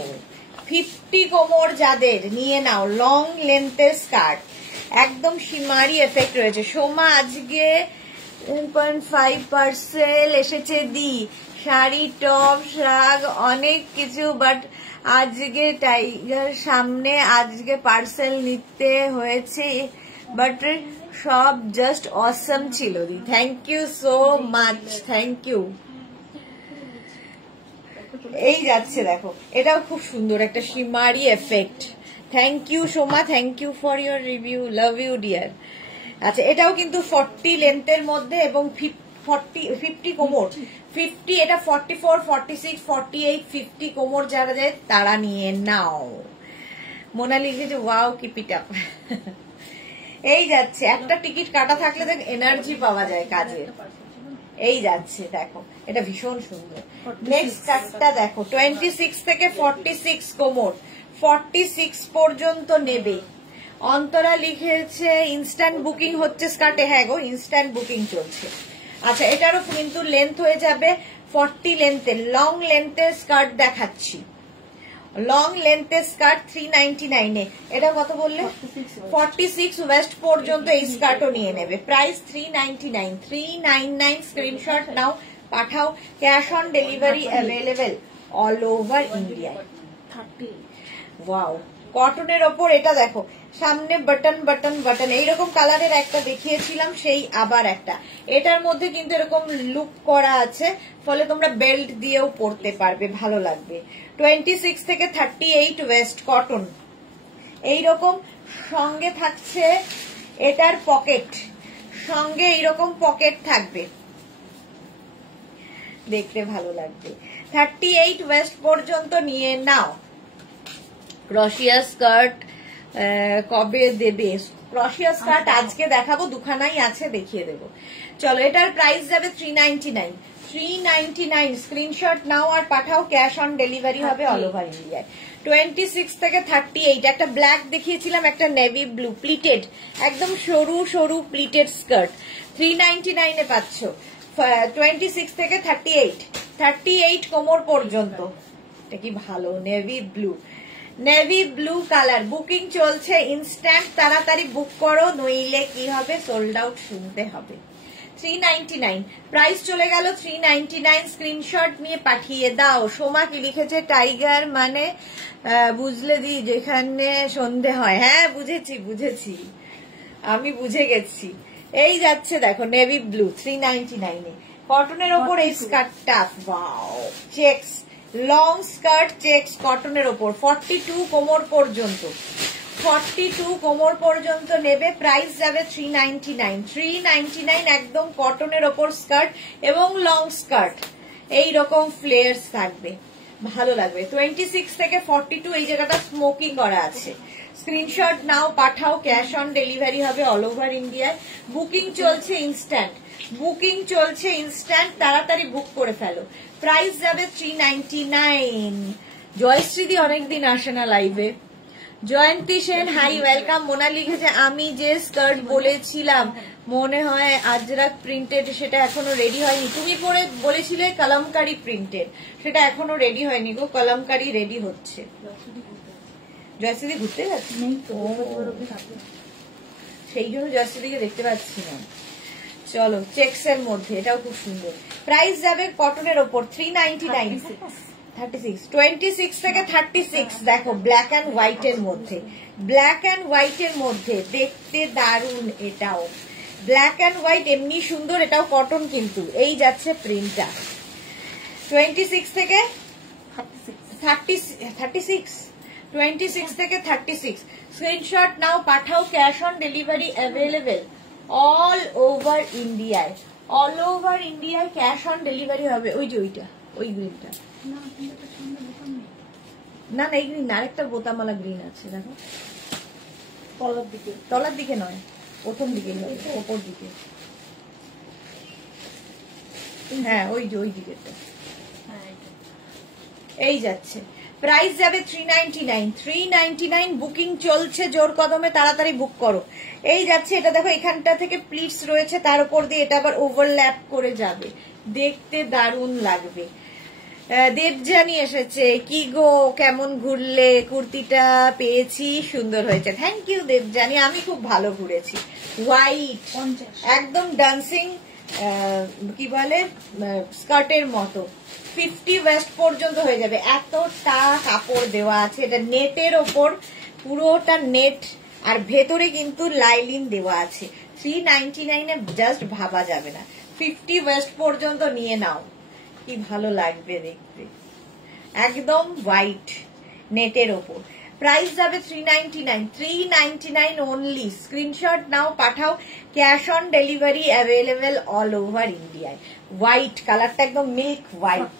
50 কোমর যাদের নিয়ে নাও, লং লেন্থের স্কার্ট, একদম শিমারি এফেক্ট রয়েছে। সোমা আজকে 1.5 পার্সেল এসেছে দি, শাড়ি টপ শাগ অনেক কিছু, বাট আজকে টাইগার সামনে আজকে পার্সেল নিতে হয়েছে, বাট সব জাস্ট অসম ছিল দি। Thank you so much, thank you. এই যাচ্ছে দেখো, এটাও খুব সুন্দর একটা shimmery effect. Thank you Soma, thank you for your review, love you dear. আচ্ছা, এটাও কিন্তু 40 লেন্থের মধ্যে এবং 50 কোমর, 50, এটা 44, 46, 48, 50 কোমর যারা যায় তারা নিয়ে নাও। মোনা লিখেছে ওয়াও কিপ ইট আপ। এই যাচ্ছে, একটা টিকিট কাটা থাকলে দেখ এনার্জি পাওয়া যায় কাজের। এই যাচ্ছে দেখো, এটা ভীষণ সুন্দর। নেক্সট কাটটা দেখো, 26 থেকে 46 কোমর, 46 পর্যন্ত নেবে। অন্তরা লিখেছে ইনস্ট্যান্ট বুকিং হচ্ছে স্কার্টে। হ্যাঁ গো, ইনস্ট্যান্ট বুকিং চলছে। আচ্ছা, এটারও কিন্তু লেন্থ হয়ে যাবে 40 লেন্থের, লং লেন্থের স্কার্ট দেখাচ্ছি। লং লেন্থের স্কার্ট 399 এ। এটা কত বললে? 46 ওয়েস্ট পর্যন্ত এই স্কার্টও নিয়ে নেবে। প্রাইস 399, 399। স্ক্রিনশট নাও পাঠাও, cash on delivery available all over India. Wow, কটনের ওপর এটা দেখো, সামনে বাটন বাটন বাটন, এইরকম কালারের একটা দেখিয়েছিলাম, সেই আবার একটা। এটার মধ্যে কিন্তু এরকম লুক করা আছে, ফলে তোমরা বেল্ট দিয়েও পরতে পারবে, ভালো লাগবে। 26 থেকে 38 ওয়েস্ট কটন। এইরকম সঙ্গে থাকছে এটার পকেট, সঙ্গে এইরকম পকেট থাকবে, দেখতে ভালো লাগবে। 38 ওয়েস্ট পর্যন্ত নিয়ে নাও। ক্রশিয়া স্কার্ট কবে দেবে? ক্রশিয়া স্কার্ট আজকে দেখাবো, দুখানাই আছে, দেখিয়ে দেবো। চলো, এটার প্রাইস যাবে 399, 399। স্ক্রিনশট নাও আর পাঠাও, ক্যাশ অন ডেলিভারি হবে অল ওভার ইন্ডিয়ায়। 26 থেকে 38, একটা ব্ল্যাক দেখিয়েছিলাম, একটা নেভি ব্লু প্লিটেড, একদম সরু সরু প্লিটেড স্কার্ট, 399 এ পাচ্ছ। 26 থেকে 38, 38 কোমর পর্যন্ত। এটা কি ভালো, navy blue, navy blue colour. Booking চলছে, ইনস্ট্যান্ট তাড়াতাড়ি বুক করো, নইলে কি হবে, সোল্ড আউট শুনতে হবে। 399 প্রাইস চলে গেল 399। স্ক্রিনশট নিয়ে পাঠিয়ে দাও। সোমা কি লিখেছে? টাইগার মানে বুঝলে দি, যেখানে সন্ধে হয়। হ্যাঁ বুঝেছি, আমি বুঝে গেছি। এই যাচ্ছে দেখো, নেভি ব্লু 399 এ। কটনের ওপর এই স্কার্টটা, wow, checks long skirt, checks কটনের ওপর, 42 কোমর পর্যন্ত, 42 কোমর পর্যন্ত নেবে। প্রাইস যাবে 399, 399। একদম কটনের ওপর স্কার্ট এবং লং স্কার্ট, এইরকম ফ্লেয়ার্স থাকবে, ভালো লাগবে। 26 থেকে 42, এই জায়গাটা স্মোকি করা আছে। স্ক্রিনশট নাও পাঠাও, ক্যাশ অন ডেলিভারি হবে অল ওভার ইন্ডিয়ায়। বুকিং চলছে ইনস্ট্যান্ট, বুকিং চলছে ইনস্ট্যান্ট, তাড়াতাড়ি বুক করে ফেলো। প্রাইস যাবে 399। জয়শ্রীদি অনেকদিন আসে না লাইভে। জয়ন্তী সেন হাই ওয়েলকাম। মোনা লিখেছে আমি যে স্কার্ট বলেছিলাম মনে হয় আজরাক প্রিন্টেড, সেটা এখনো রেডি হয়নি। তুমি পরে বলেছিলে কলমকারি প্রিন্টেড, সেটা এখনো রেডি হয়নি গো, কলমকারি রেডি হচ্ছে। জয়শ্রী ঘুরতে যাচ্ছে, সেই জন্য জয়শ্রীদিকে দেখতে পাচ্ছি না। চলো, চেক্স এর মধ্যে, এটাও খুব সুন্দর। প্রাইস যাবে কটনের ওপর 399, 36। 26 থেকে 36 দেখো, ব্ল্যাক অ্যান্ড হোয়াইট এর মধ্যে, ব্ল্যাক অ্যান্ড হোয়াইট এর মধ্যে, দেখতে দারুন। এটাও ব্ল্যাক অ্যান্ড হোয়াইট, এমনি সুন্দর, এটাও কটন কিন্তু। এই যাচ্ছে প্রিন্টটা 26 থেকে 36, 26 থেকে 36। স্ক্রিনশট নাও পাঠাও, cash on delivery available all over ইন্ডিয়ায়, অল ওভার ইন্ডিয়ায় ক্যাশ অন ডেলিভারি হবে। ওই যে ওইটা, ওই গ্রিনটা না না, এই গ্রিন আরেকটা বোতামালা গ্রিন আছে দেখো, তলার দিকে নয়, প্রথম দিকে ওপর দিকে, হ্যাঁ ওই যে ওই দিকেটা, এই যাচ্ছে। প্রাইস যাবে 399, 399 বুকিং চলছে জোর কদমে, তাড়াতাড়ি বুক করো। এই যাচ্ছে, এটা দেখো এখানটা থেকে প্লিটস রয়েছে, তার উপর দিয়ে এটা আবার ওভারল্যাপ করে যাবে, দেখতে দারুণ লাগবে। দেবজানি এসেছে, কি গো কেমন ঘুরলে, কুর্তিটা পেয়েছি সুন্দর হয়েছে, থ্যাংক ইউ দেবজানি, আমি খুব ভালো ঘুরেছি। হোয়াইট একদম ডান্সিং কি বলে স্কার্টের মতো, 50 ওয়েস্ট পর্যন্ত হয়ে যাবে, এতটা কাপড় দেওয়া আছে, এটা নেটের ওপর, পুরোটা নেট, আর ভেতরে কিন্তু লাইলিন দেওয়া আছে। 399 এ জাস্ট ভাবা যাবে না, 50 ওয়েস্ট পর্যন্ত নিয়ে নাও, কি ভালো লাগবে দেখতে, একদম হোয়াইট নেটের ওপর। প্রাইস যাবে 399, 399 অনলি। স্ক্রিনশট নাও, পাঠাও, cash on delivery available all over ইন্ডিয়ায়। হোয়াইট কালারটা একদম মিল্ক হোয়াইট,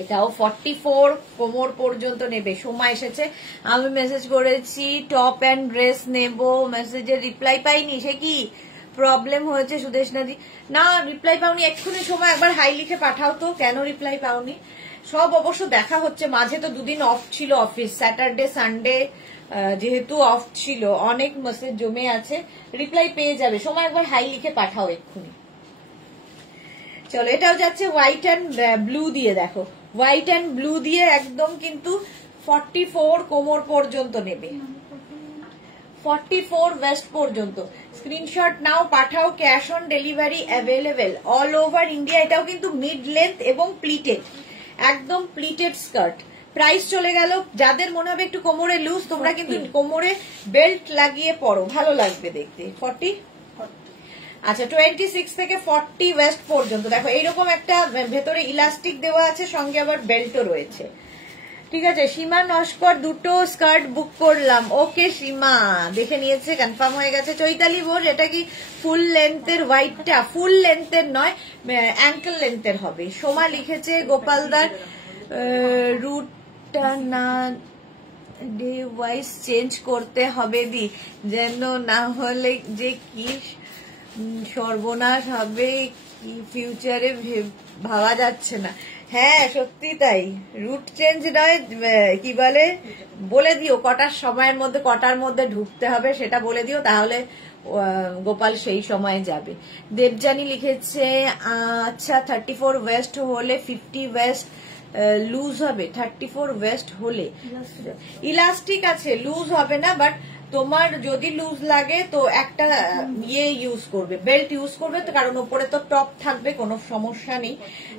এটাও 44 কোমর পর্যন্ত নেবে। সময় এসেছে, আমি মেসেজ করেছি টপ অ্যান্ড ড্রেস নেব, মেসেজের রিপ্লাই পাইনি, সে কি প্রবলেম হয়েছে সুদেশনাদি? না রিপ্লাই পাওনি, এক্ষুনি সময় একবার হাই লিখে পাঠাও তো, কেন রিপ্লাই পাওনি? সব অবশ্য দেখা হচ্ছে, মাঝে তো দুদিন অফ ছিল অফিস, স্যাটারডে সানডে যেহেতু অফ ছিল, অনেক মেসেজ জমে আছে, রিপ্লাই পেয়ে যাবে, সময় একবার হাই লিখে পাঠাও এক্ষুনি। চলো এটাও যাচ্ছে হোয়াইট অ্যান্ড ব্লু দিয়ে, দেখো হোয়াইট অ্যান্ড ব্লু দিয়ে একদম কিন্তু 44 কোমর পর্যন্ত নেবে, 44 ওয়েস্ট পর্যন্ত। স্ক্রিনশট নাও, পাঠাও, cash on delivery available all over India. এটাও কিন্তু মিড লেন্থ এবং প্লিটেড, একদম প্লিটেড স্কার্ট। প্রাইস চলে গেল, যাদের মনে হবে একটু কোমরে লুজ, তোমরা কিন্তু কোমরে বেল্ট লাগিয়ে পরো, ভালো লাগবে দেখতে। 40, আচ্ছা 26 থেকে 40 ওয়েস্ট পর্যন্ত, দেখো এইরকম একটা ভেতরে ইলাস্টিক দেওয়া আছে, সঙ্গে আবার বেল্টও রয়েছে। ঠিক আছে, সীমা নস্কর দুটো স্কার্ট বুক করলাম, ওকে সীমা দেখে নিয়েছে, কনফার্ম হয়ে গেছে। চৈতালি বোস, এটা কি ফুল লেন্থের হোয়াইটটা? ফুল লেন্থের নয়, অ্যাঙ্কেল লেন্থের হবে। সোমা লিখেছে গোপালদার রুটটা না ডে ওয়াইজ চেঞ্জ করতে হবে দি, যেন না হলে যে কি সর্বনাশ হবে, কি ফিউচারে ভাবা যাচ্ছে না। হ্যাঁ সত্যি তাই, রুট চেঞ্জ নয়, কি বলে দিও কটার সময়ের মধ্যে, কটার মধ্যে ঢুকতে হবে সেটা বলে দিও, তাহলে গোপাল সেই সময় যাবে। দেবজানি লিখেছে আচ্ছা 34 ওয়েস্ট হলে 50 ওয়েস্ট লুজ হবে, 34 ওয়েস্ট হলে ইলাস্টিক আছে, লুজ হবে না, বাট তোমার যদি লুজ লাগে তো একটা ইউজ করবে, বেল্ট ইউজ করবে তো, কারণ উপরে তো টপ থাকবে, কোনো সমস্যা নেই।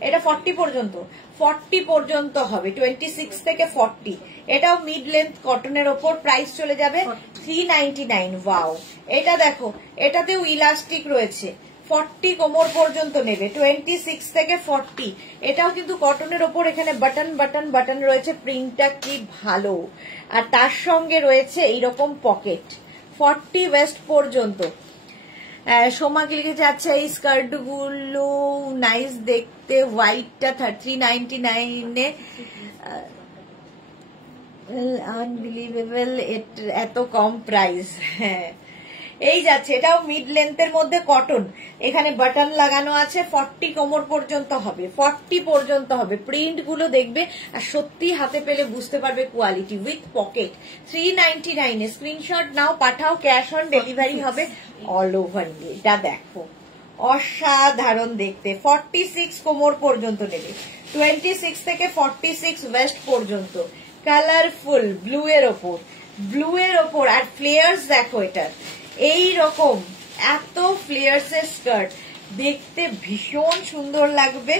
এটা 40 পর্যন্ত, 40 পর্যন্ত হবে, 26 থেকে 40। এটাও মিড লেন্থ কটনের ওপর, প্রাইস চলে যাবে 399। ওয়াও, এটা দেখো এটাতেও ইলাস্টিক রয়েছে, 40 কোমর পর্যন্ত নেবে, 26 থেকে 40। এটাও কিন্তু কটনের ওপর, এখানে বাটন বাটন বাটন রয়েছে, প্রিন্টটা কি ভালো, আর তার সঙ্গে রয়েছে এইরকম পকেট, 40 ওয়েস্ট পর্যন্ত। সোমাকে লিখেছে আচ্ছা এই স্কার্ট গুলো নাইস দেখতে, হোয়াইটটা 399 আনবিলিভেবল, এত কম প্রাইস। হ্যাঁ এই যাচ্ছে, এটাও মিড লেন্থের মধ্যে কটন, এখানে বাটন লাগানো আছে, 40 কোমর পর্যন্ত হবে, 40 পর্যন্ত হবে। প্রিন্ট গুলো দেখবে আর সত্যি হাতে পেলে বুঝতে পারবে quality, with pocket. 399 A screenshot নাও, পাঠাও, ক্যাশ অন ডেলিভারি হবে অল ওভার ইন্ডিয়া। এটা দেখো অসাধারণ দেখতে, 46 কোমর পর্যন্ত নেবে, 26 থেকে 46 ওয়েস্ট পর্যন্ত। কালারফুল ব্লু এর ওপর, ব্লু এর ওপর, আর ফ্লেয়ার্স দেখো এটার, এই রকম এত ফ্লেয়ার্স এর স্কার্ট দেখতে ভীষণ সুন্দর লাগবে।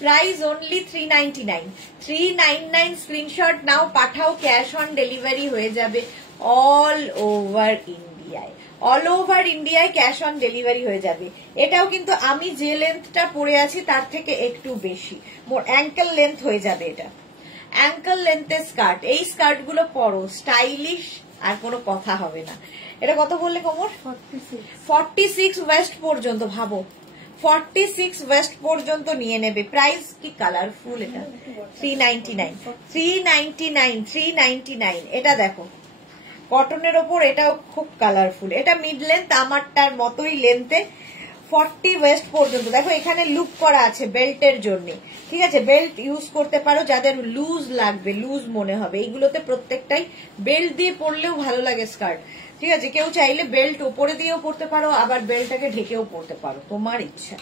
Price only 399, 399। স্ক্রিনশট নাও, পাঠাও, ক্যাশ অন ডেলিভারি হয়ে যাবে অল ওভার ইন্ডিয়ায়, অল ওভার ইন্ডিয়ায় ক্যাশ অন ডেলিভারি হয়ে যাবে। এটাও কিন্তু আমি যে লেন্থটা পরে আছি তার থেকে একটু বেশি, মোর অ্যাঙ্কেল লেন্থ হয়ে যাবে, এটা অ্যাঙ্কেল লেন্থের স্কার্ট। এই স্কার্ট গুলো পরো, স্টাইলিশ, আর কোনো কথা হবে না। এটা কত বললে কোমর? 46 ওয়েস্ট পর্যন্ত, ভাবো 46 ওয়েস্ট পর্যন্ত নিয়ে নেবে। প্রাইস কি কালারফুল, এটা 399 399 399। এটা দেখো কটনের ওপর, এটাও খুব কালারফুল। এটা মিড লেন্থ, আমারটার মতোই লেন্থে। 40 ওয়েস্ট পর্যন্ত। দেখো এখানে লুপ করা আছে বেল্টের জন্য, ঠিক আছে? বেল্ট ইউজ করতে পারো যাদের লুজ লাগবে, লুজ মনে হবে। এইগুলোতে প্রত্যেকটাই বেল্ট দিয়ে পরলেও ভালো লাগে স্কার্ট, ঠিক আছে? কেউ চাইলে বেল্ট উপরে দিয়েও পরতে পারো, আবার বেল্টটাকে ঢেকেও পরতে পারো, তোমার ইচ্ছা।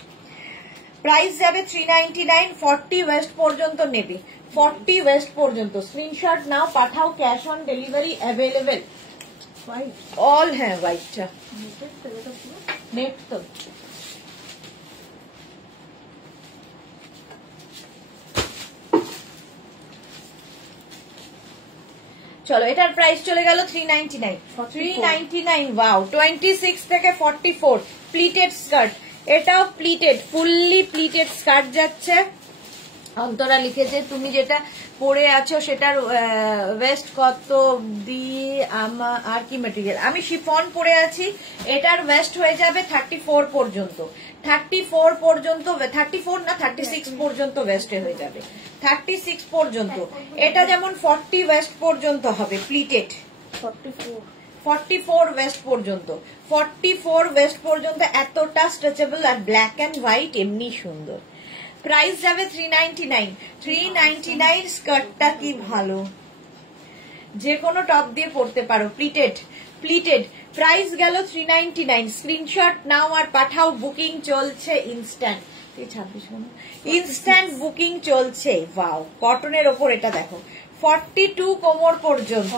প্রাইস যাবে 399। 40 ওয়েস্ট পর্যন্ত নেবে, 40 ওয়েস্ট পর্যন্ত। স্ক্রিনশট নাও, পাঠাও, cash on delivery available. All হ্যাঁ হোয়াইটটা নেট তো। চলো এটার প্রাইস চলে গেল 399। 399 ওয়াও। 26 থেকে 44 প্লিটেড স্কার্ট। এটাও প্লিটেড, ফুললি প্লিটেড স্কার্ট যাচ্ছে। অন্তরা লিখেছে তুমি যেটা পরে আছো সেটার ওয়েস্ট কত দিয়ে আর কি ম্যাটেরিয়াল? আমি শিফন পরে আছি, এটার ওয়েস্ট হয়ে যাবে 34 পর্যন্ত। 34 পর্যন্ত, 34 না 36 পর্যন্ত ওয়েস্টে হয়ে যাবে, 36 পর্যন্ত। এটা যেমন 40 ওয়েস্ট পর্যন্ত হবে প্লিটেড। 44 ওয়েস্ট পর্যন্ত, 44 ওয়েস্ট পর্যন্ত। এতটা স্ট্রেচেবল আর ব্ল্যাক এন্ড হোয়াইট, এমনি সুন্দর। প্রাইস যাবে 399। 399 স্কার্টটা কি ভালো, যে কোনো টপ দিয়ে পরতে পারো। Pleated, pleated. প্রাইস গেল 399। স্ক্রিনশট নাও আর পাঠাও, বুকিং চলছে ইনস্ট্যান্ট। 26 ইনস্ট্যান্ট বুকিং চলছে। ওয়াও, কটনের ওপর। এটা দেখো 42 কোমর পর্যন্ত,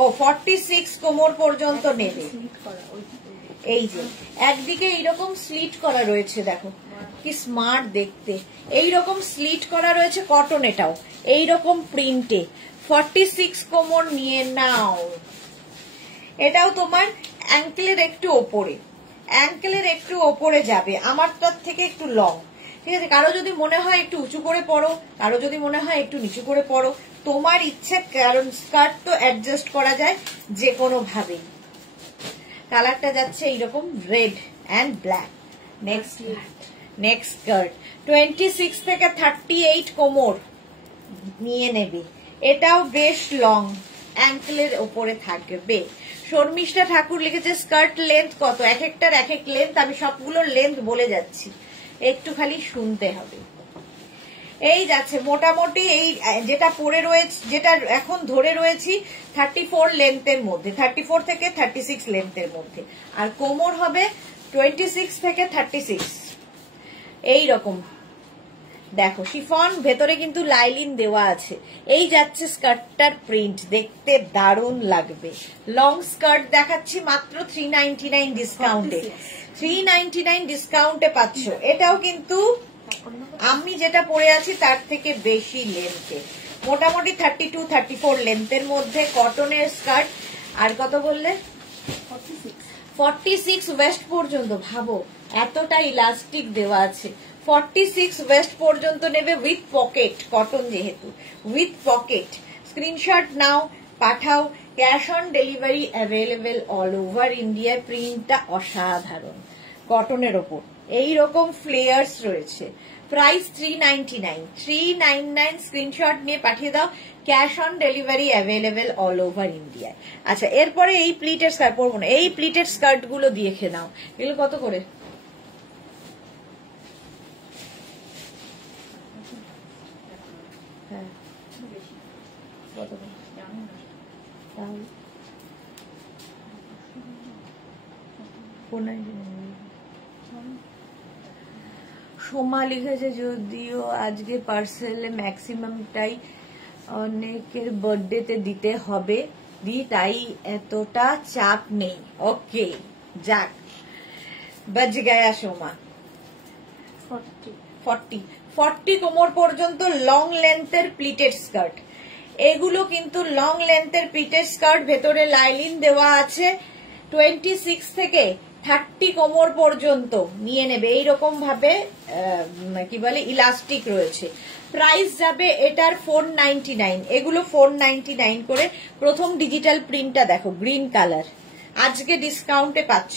ও 46 কোমর পর্যন্ত নেবে। এই যে একদিকে এইরকম স্লিট করা রয়েছে, দেখো কি স্মার্ট দেখতে। এইরকম স্লিট করা রয়েছে কটন, এটাও এইরকম প্রিন্টে। 46 কোমর নিয়ে নাও। এটাও তোমার অ্যাঙ্কেলের একটু ওপরে, অ্যাঙ্কেলের একটু ওপরে যাবে, আমারটার থেকে একটু লং, ঠিক আছে? কারো যদি মনে হয় একটু উঁচু করে পরো, কারো যদি মনে হয় একটু নিচু করে পরো, তোমার ইচ্ছে। কারণ স্কার্ট তো অ্যাডজাস্ট করা যায় যে কোনো ভাবেই। কালারটা যাচ্ছে এইরকম red and black. Next next skirt 26 থেকে 38 কোমর নিয়ে নেবে। এটাও বেশ লং, অ্যাঙ্কেলের ওপরে থাকবে। শর্মিষ্ঠা ঠাকুর লিখেছে স্কার্ট লেন্থ কত? এক একটার এক এক লেন্থ, আমি সবগুলোর লেন্থ বলে যাচ্ছি, একটু খালি শুনতে হবে। এই যাচ্ছে মোটামুটি, এই যেটা পরে রয়েছে, যেটা এখন ধরে রয়েছি 34 লেন্থের মধ্যে, 34 থেকে 36 লেন্থের মধ্যে। আর কোমর হবে 26 থেকে 36 এই রকম। দেখো শিফন, ভেতরে কিন্তু লাইলিন দেওয়া আছে। এই যাচ্ছে স্কার্টটার প্রিন্ট, দেখতে দারুণ লাগবে। লং স্কার্ট দেখাচ্ছি মাত্র 399 ডিসকাউন্টে। 399 ডিসকাউন্টে পাচ্ছ। এটাও কিন্তু আমি যেটা পরে আছি তার থেকে বেশি লেন্থে, মোটামুটি 32 34 লেন্থের মধ্যে কটনের স্কার্ট। আর কত বললে? 46 ওয়েস্ট পর্যন্ত। ভাবো এতটা ইলাস্টিক দেওয়া আছে। 46 ওয়েস্ট পর্যন্ত নেবে উইথ পকেট, কটন যেহেতু, উইথ পকেট। স্ক্রিনশট নাও, পাঠাও, cash on delivery available all over India. প্রিন্টটা অসাধারণ, কটনের ওপর এইরকম ফ্লেয়ার্স রয়েছে। প্রাইস 399। 399 স্ক্রিনশট নিয়ে পাঠিয়ে দাও, cash on delivery available all over India. আচ্ছা, এরপরে এই প্লিটেড স্কার্ট পরবো না, এই প্লিটেড স্কার্ট গুলো দিয়ে খেয়ে নাও। এগুলো কত করে? হ্যাঁ, কত করে? সোমা লিখেছে যদিও আজকে পার্সেলে ম্যাক্সিমামটাই অনেকের বার্থডেতে দিতে হবে, তাই এতটা চাপ নেই। ওকে, যাক, বাজ গায়া সোমা। 40 কোমর পর্যন্ত লং লেন্থের প্লিটেড স্কার্ট। এগুলো কিন্তু লং লেন্থের প্লিটেড স্কার্ট, ভেতরে লাইলিন দেওয়া আছে। 26 থেকে 30 কোমর পর্যন্ত নিয়ে নেবে। এইরকম ভাবে কি বলে ইলাস্টিক রয়েছে। প্রাইস যাবে এটার 499। এগুলো 499 করে। প্রথম ডিজিটাল প্রিন্টটা দেখো, গ্রিন কালার, আজকে ডিসকাউন্টে পাচ্ছ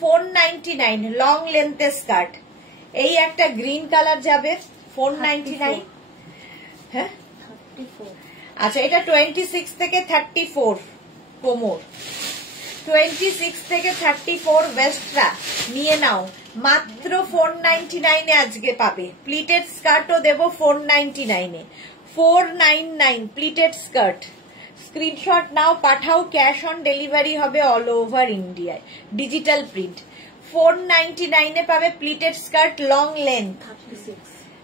499 লং লেন্থের স্কার্ট। এই একটা গ্রিন কালার যাবে 499। হ্যাঁ আচ্ছা, এটা 26 থেকে 34 কোমর, 26 থেকে 34 ওয়েস্টরা নিয়ে নাও মাত্র 499 আজকে পাবে। প্লিটেড স্কার্টও দেবো 499 499 প্লিটেড স্কার্ট। স্ক্রিনশট নাও, পাঠাও, ক্যাশ অন ডেলিভারি হবে অল ওভার ইন্ডিয়ায়, ডিজিটাল প্রিন্ট। 499 পাবে প্লিটেড স্কার্ট লং লেন্থ,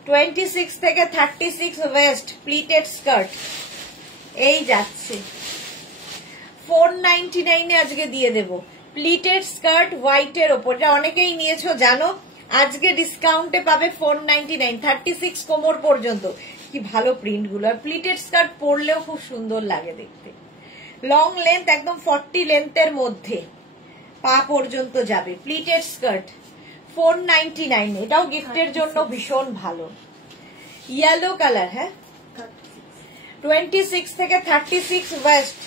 26 থেকে 36 ওয়েস্ট প্লিটেড স্কার্ট। এই যাচ্ছে 499 আজকে দিয়ে দেব প্লিটেড স্কার্ট হোয়াইটের ওপর। এটা অনেকেই নিয়েছো জানো, আজকে ডিসকাউন্টে পাবে 499, 36 কোমর পর্যন্ত। কি ভালো প্রিন্ট গুলো, আর প্লিটেড স্কার্ট পরলেও খুব সুন্দর লাগে দেখতে। লং লেন্থ একদম 40 লেন্থের মধ্যে পা পর্যন্ত যাবে প্লিটেড স্কার্ট 499। এটাও গিফটের জন্য ভীষণ ভালো। ইয়েলো কালার, হ্যাঁ 26 থেকে 36 ওয়েস্ট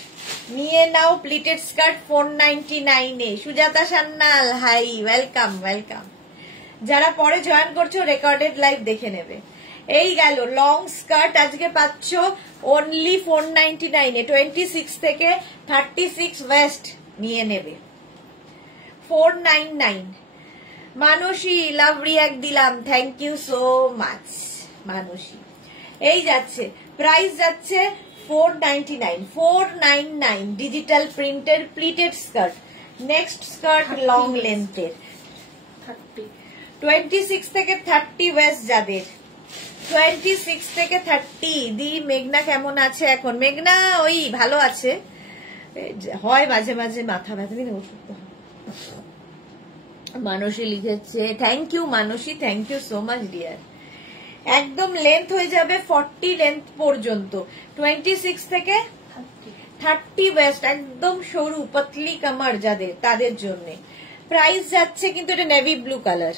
নিয়ে নাও pleated skirt 499 Sujata Sanyal, hi, welcome welcome. যারা পরে জয়েন করছো রেকর্ডেড লাইভ দেখে নেবে। এই গেল লং স্কার্ট, আজকে পাচ্ছ অনলি 499 26 থেকে 36 ওয়েস্ট নিয়ে নেবে 499। মানসী লাভ রিয়াক্ট দিলাম, thank you so much Mansi. এই যাচ্ছে প্রাইস যাচ্ছে 499 ডিজিটাল প্রিন্টের pleated skirt. Next skirt long লেন্থের 26 থেকে 30 ওয়েস্ট যাদের, 26 থেকে 30। দি মেঘনা কেমন আছে এখন? মেঘনা ওই ভালো আছে, হয় মাঝে মাঝে মাথা ব্যথা, কিন্তু ওষুধ। মানসী লিখেছে, thank you Mansi, thank you so much dear. একদম লেন্থ হয়ে যাবে 40 লেন্থ পর্যন্ত, 26 থেকে 30 ওয়েস্ট, একদম সরু পাতলি কামার যাদের, তাদের জন্য। প্রাইস যাচ্ছে কিন্তু এটা নেভি ব্লু কালার।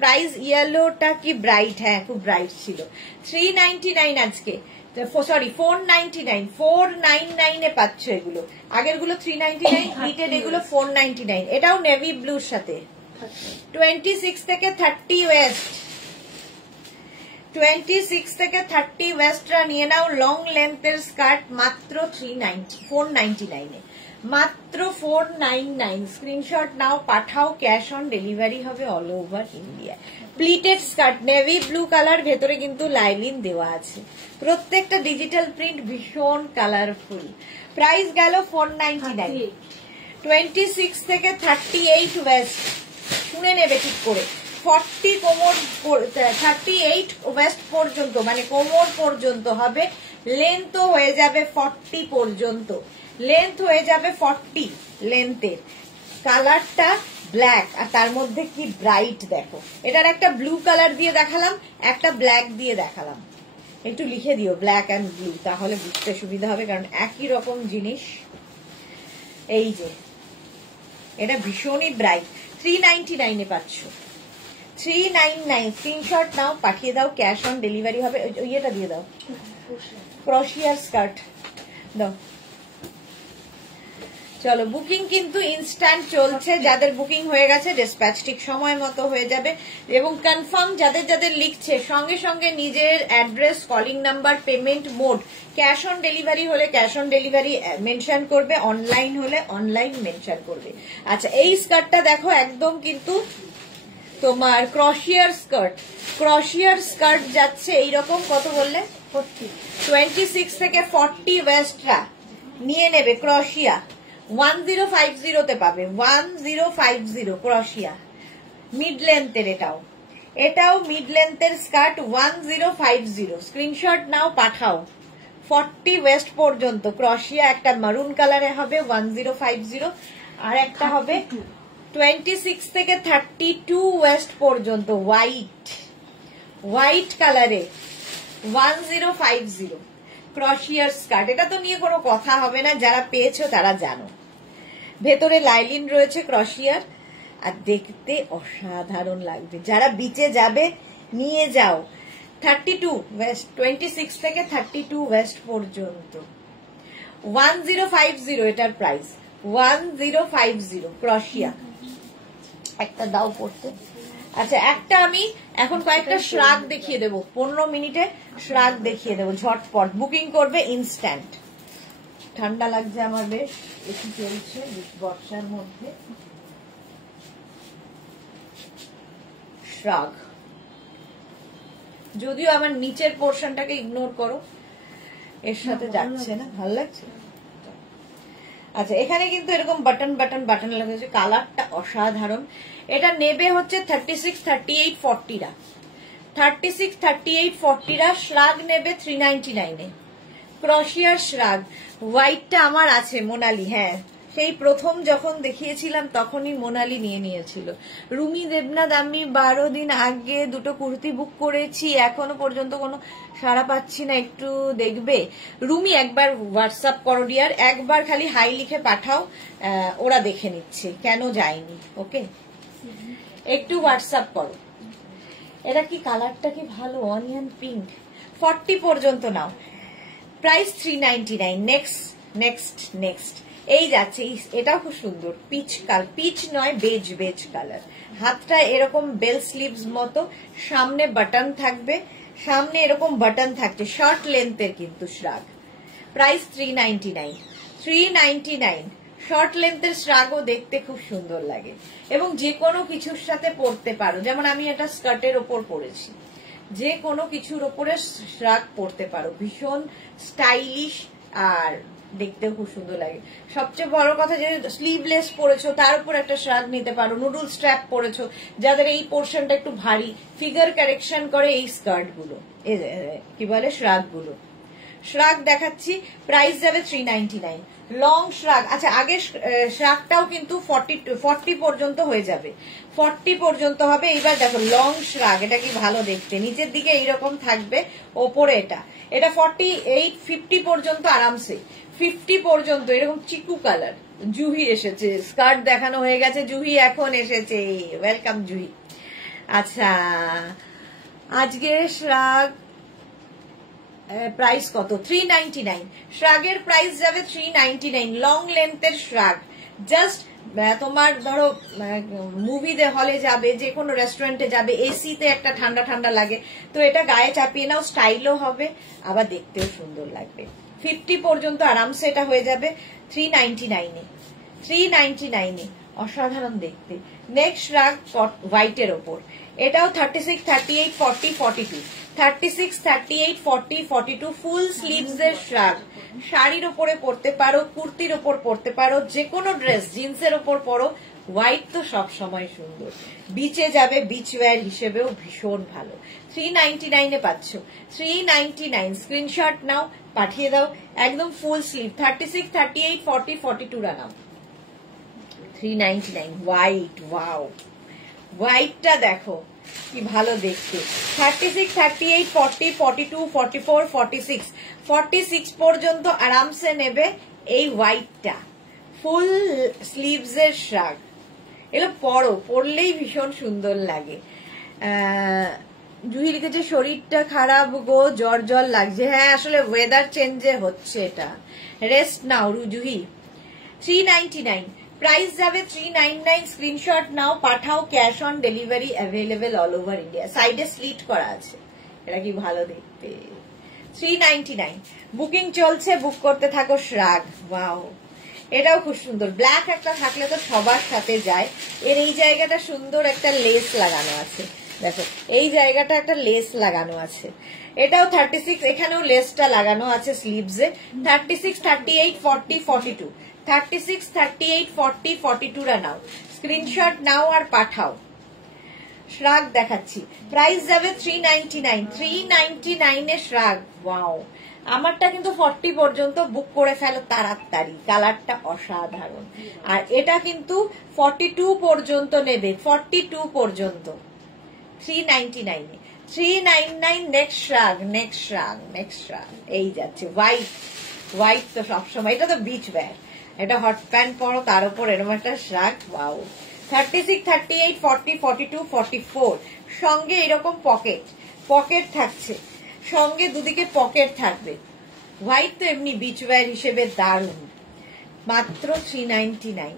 প্রাইস ইয়েলোটা কি ব্রাইট? হ্যাঁ খুব ব্রাইট ছিল। 399 আজকে, সরি 499 পাচ্ছ এগুলো। আগের গুলো 399, হিটেড এগুলো 499। এটাও নেভি ব্লুর সাথে। 26 থেকে 30 ওয়েস্ট, 26 থেকে 30 ওয়েস্টরা নিয়ে নাও লং লেন্থের স্কার্ট মাত্র 499 মাত্র 499। স্ক্রিনশট নাও, পাঠাও, ক্যাশ অন ডেলিভারি হবে all over India. Pleated skirt navy blue colour, ভেতরে কিন্তু লাইলিন দেওয়া আছে। প্রত্যেকটা ডিজিটাল প্রিন্ট ভীষণ কালারফুল। প্রাইস গেল 499। 26 থেকে 38 ওয়েস্ট, শুনে নেবে ঠিক করে, 40 কোমর 38 ওয়েস্ট পর্যন্ত, মানে কোমর পর্যন্ত হবে। লেন্থ হয়ে যাবে 40 পর্যন্ত, লেন্থ হয়ে যাবে 40 লেন্থের। কালারটা ব্ল্যাক, আর তার মধ্যে কি ব্রাইট দেখো। এটার একটা ব্লু কালার দিয়ে দেখালাম, একটা ব্ল্যাক দিয়ে দেখালাম। একটু লিখে দিও ব্ল্যাক অ্যান্ড ব্লু, তাহলে বুঝতে সুবিধা হবে, কারণ একই রকম জিনিস। এই যে এটা ভীষণই ব্রাইট, 399 পাচ্ছ, 399। স্ক্রিনশট নাও, পাঠিয়ে দাও, ক্যাশ অন ডেলিভারি হবে। ইয়েটা দিয়ে দাও, ক্রোশিয়ার স্কার্ট দাও। চলো, বুকিং কিন্তু ইনস্ট্যান্ট চলছে। যাদের বুকিং হয়ে গেছে ডিসপ্যাচ ঠিক সময় মতো হয়ে যাবে। এবং কনফার্ম যাদের যাদের লিখছে, সঙ্গে সঙ্গে নিজের address, calling number, payment mode, cash on delivery হলে ক্যাশ অন ডেলিভারি মেনশন করবে, অনলাইন হলে অনলাইন মেনশন করবে। আচ্ছা, এই স্কার্টটা দেখো, একদম কিন্তু তোমার ক্রোশিয়ার স্কার্ট। ক্রোশিয়ার স্কার্ট যাচ্ছে এইরকম, কত বললে? 26 থেকে 40 ওয়েস্টরা নিয়ে নেবে ক্রোশিয়া 1050 তে পাবে, 1050 ক্রোশিয়া। মিড লেন্থের এটাও মিড লেন্থের স্কার্ট 1050। স্ক্রিনশট নাও, পাঠাও। 40 ওয়েস্ট পর্যন্ত ক্রোশিয়া, একটা মারুন কালারে হবে 1050, আর একটা হবে 26 থেকে 32 ওয়েস্ট পর্যন্ত হোয়াইট কালারে 1050 ক্রোশিয়ার স্কার্ট। এটা তো নিয়ে কোনো কথা হবে না, যারা পেয়েছো তারা জানো। ভেতরে লাইলিন রয়েছে ক্রোশিয়ার, আর দেখতে অসাধারণ লাগবে। যারা বিচে যাবে নিয়ে যাও। 32 ওয়েস্ট, 26 থেকে 32 ওয়েস্ট পর্যন্ত 1050 এটার প্রাইস। 1050 ক্রশিয়া। একটা দাও পড়তে। আচ্ছা, একটা আমি এখন কয়েকটা শ্রাগ দেখিয়ে দেবো, 15 মিনিটে শ্রাগ দেখিয়ে দেবো ঝটপট। বুকিং করবে ইনস্ট্যান্ট। ঠান্ডা লাগছে আমার বেশ, এসি চলছে বর্ষার মধ্যে। শ্রাগ, যদিও আমার নিচের পোর্শনটাকে ইগনোর করো, এর সাথে যাচ্ছে না, ভালো লাগছে। আচ্ছা, এখানে কিন্তু এরকম বাটন বাটন বাটন লাগছে, কালারটা অসাধারণ। এটা নেবে হচ্ছে 36, 38, 40রা, 36, 38, 40রা। শ্রাগ নেবে 399 এ। ক্রশিয়ার শ্রাগ, হোয়াইটটা আমার আছে মোনালি। হ্যাঁ, সেই প্রথম যখন দেখিয়েছিলাম তখনই মোনালি নিয়ে নিয়েছিল। রুমি দেবনাথ, আমি 12 দিন আগে দুটো কুর্তি বুক করেছি, এখনো পর্যন্ত কোনো সাড়া পাচ্ছি না, একটু দেখবে। রুমি একবার হোয়াটসঅ্যাপ করো ডিয়ার, একবার খালি হাই লিখে পাঠাও, ওরা দেখে নিচ্ছে কেন যায়নি। ওকে, একটু হোয়াটসঅ্যাপ করো। এটা কি কালারটা কি ভালো, অনিয়ন পিঙ্ক। 40 পর্যন্ত নাও, প্রাইস 399। নেক্সট এই যাচ্ছে, এটাও খুব সুন্দর, পিচ কালার, পিচ নয় বেজ, বেজ কালার। হাতটা এরকম বেল স্লিভস মতো, সামনে বাটন থাকবে, সামনে এরকম বাটন থাকছে, শর্ট লেন্থের কিন্তু শ্রাগ। প্রাইস 399। শর্ট লেন্থের শ্রাগও দেখতে খুব সুন্দর লাগে এবং যে কোনো কিছুর সাথে পরতে পারো। যেমন আমি এটা স্কার্টের ওপর পরেছি, যে কোনো কিছুর ওপরে শ্রাগ পরতে পারো, ভীষণ স্টাইলিশ আর দেখতেও খুব সুন্দর লাগে। সবচেয়ে বড় কথা যে স্লিভলেস পরেছো তার উপর একটা শ্রাগ নিতে পারো, নুডল স্ট্র্যাপ পরেছো, যাদের এই পোর্শনটা একটু ভারী, ফিগার কারেকশন করে এই স্কার্ট গুলো, কি বলে শ্রাগ গুলো। শ্রাগ দেখাচ্ছি, প্রাইস যাবে 399। লং শ্রাগ, আচ্ছা আগে শ্রাগটাও কিন্তু 40 পর্যন্ত হয়ে যাবে, 40 পর্যন্ত হবে। এইবার দেখো লং শ্রাগ, এটা কি ভালো দেখতে, নিচের দিকে এইরকম থাকবে, ওপরে এটা 48, 50 পর্যন্ত আরামসে, 50 পর্যন্ত এরকম চিকু কালার। জুহি এসেছে, স্কার্ট দেখানো হয়ে গেছে, জুহি এখন এসেছে, ওয়েলকাম জুহি। আচ্ছা, আজকে শ্রাগ প্রাইস কত, 399। শ্রাগের প্রাইস যাবে 399। লং লেন্থের শ্রাগ, জাস্ট তোমার ধরো মুভি হলে যাবে, যে কোনো রেস্টুরেন্টে যাবে, এসিতে একটা ঠান্ডা ঠান্ডা লাগে, তো এটা গায়ে চাপিয়ে নাও, স্টাইলও হবে আবার দেখতেও সুন্দর লাগবে। 50 পর্যন্ত আরামসে এটা হয়ে যাবে 399 এ। 399 এ অসাধারণ দেখতে। নেক্সট শ্রাগ হোয়াইটের ওপর, এটাও 36, 38, 40, 42, 36, 38, 40, 42 ফুল স্লিভস এর শ্রাগ। শাড়ির ওপরে পরতে পারো, কুর্তির ওপর পরতে পারো, যে কোনো ড্রেস, জিন্সের ওপর পরো। হোয়াইট তো সব সময় সুন্দর, বিচে যাবে, বিচ ওয়্যার হিসেবেও ভীষণ ভালো। 399 এ পাচ্ছ, 399। স্ক্রিনশট নাও, পাঠিয়ে দাও, একদম ফুল স্লিভ। 36, 38, 40, 42 রা নাও। 399 হোয়াইট। ওয়াও, হোয়াইটটা দেখো কি ভালো দেখতে। 36, 38, 40, 42, 44, 46, 46 পর্যন্ত আরামসে নেবে এই হোয়াইটটা, ফুল স্লিভস এর শ্রাগ। এগুলো পরলেই ভীষণ সুন্দর লাগে। জুহি লিখেছে শরীরটা খারাপ গো, জ্বর জ্বর লাগছে। হ্যাঁ, আসলে ওয়েদার চেঞ্জে হচ্ছে, এটা রেস্ট নাও জুহি। 399 প্রাইস যাবে 399। স্ক্রিনশট নাও, পাঠাও, cash on delivery available all over India. সাইডে স্লিট করা আছে, এটা কি ভালো দেখতে। 399 বুকিং চলছে, বুক করতে থাকো শ্রাগ। ওয়াও, এটাও খুব সুন্দর, ব্ল্যাক একটা থাকলে তো সবার সাথে যায়। এর এই জায়গাটা সুন্দর একটা লেস লাগানো আছে, দেখো এই জায়গাটা একটা লেস লাগানো আছে। এটাও 36, এখানেও লেসটা লাগানো আছে স্লিভসে। 36, 38, 40, 42, 36, 38, 40, 42 রা নাও, স্ক্রিনশট নাও আর পাঠাও। শ্রাগ দেখাচ্ছি, প্রাইস যাবে 399। 399 এ শ্রাগ। ওয়াও, আমারটা কিন্তু 40 পর্যন্ত, বুক করে ফেলো তাড়াতাড়ি, কালারটা অসাধারণ। আর এটা কিন্তু 42 পর্যন্ত নেবে, 42 পর্যন্ত। 399 এ 399। নেক্সট শ্রাগ, নেক্সট শ্রাগ, নেক্সট শ্রাগ, এই যাচ্ছে হোয়াইট। হোয়াইট তো সবসময়, এটা তো বিচ ওয়্যার, এটা হট প্যান্ট পরো, তার উপর এরকম একটা শ্রাগ। ওয়াও, 36, 38, 40, 42, 44 সঙ্গে এরকম পকেট থাকছে, সঙ্গে দুদিকে পকেট থাকবে। হোয়াইট তো এমনি বিচ ওয়্যার হিসেবে দারুণ। মাত্র 399।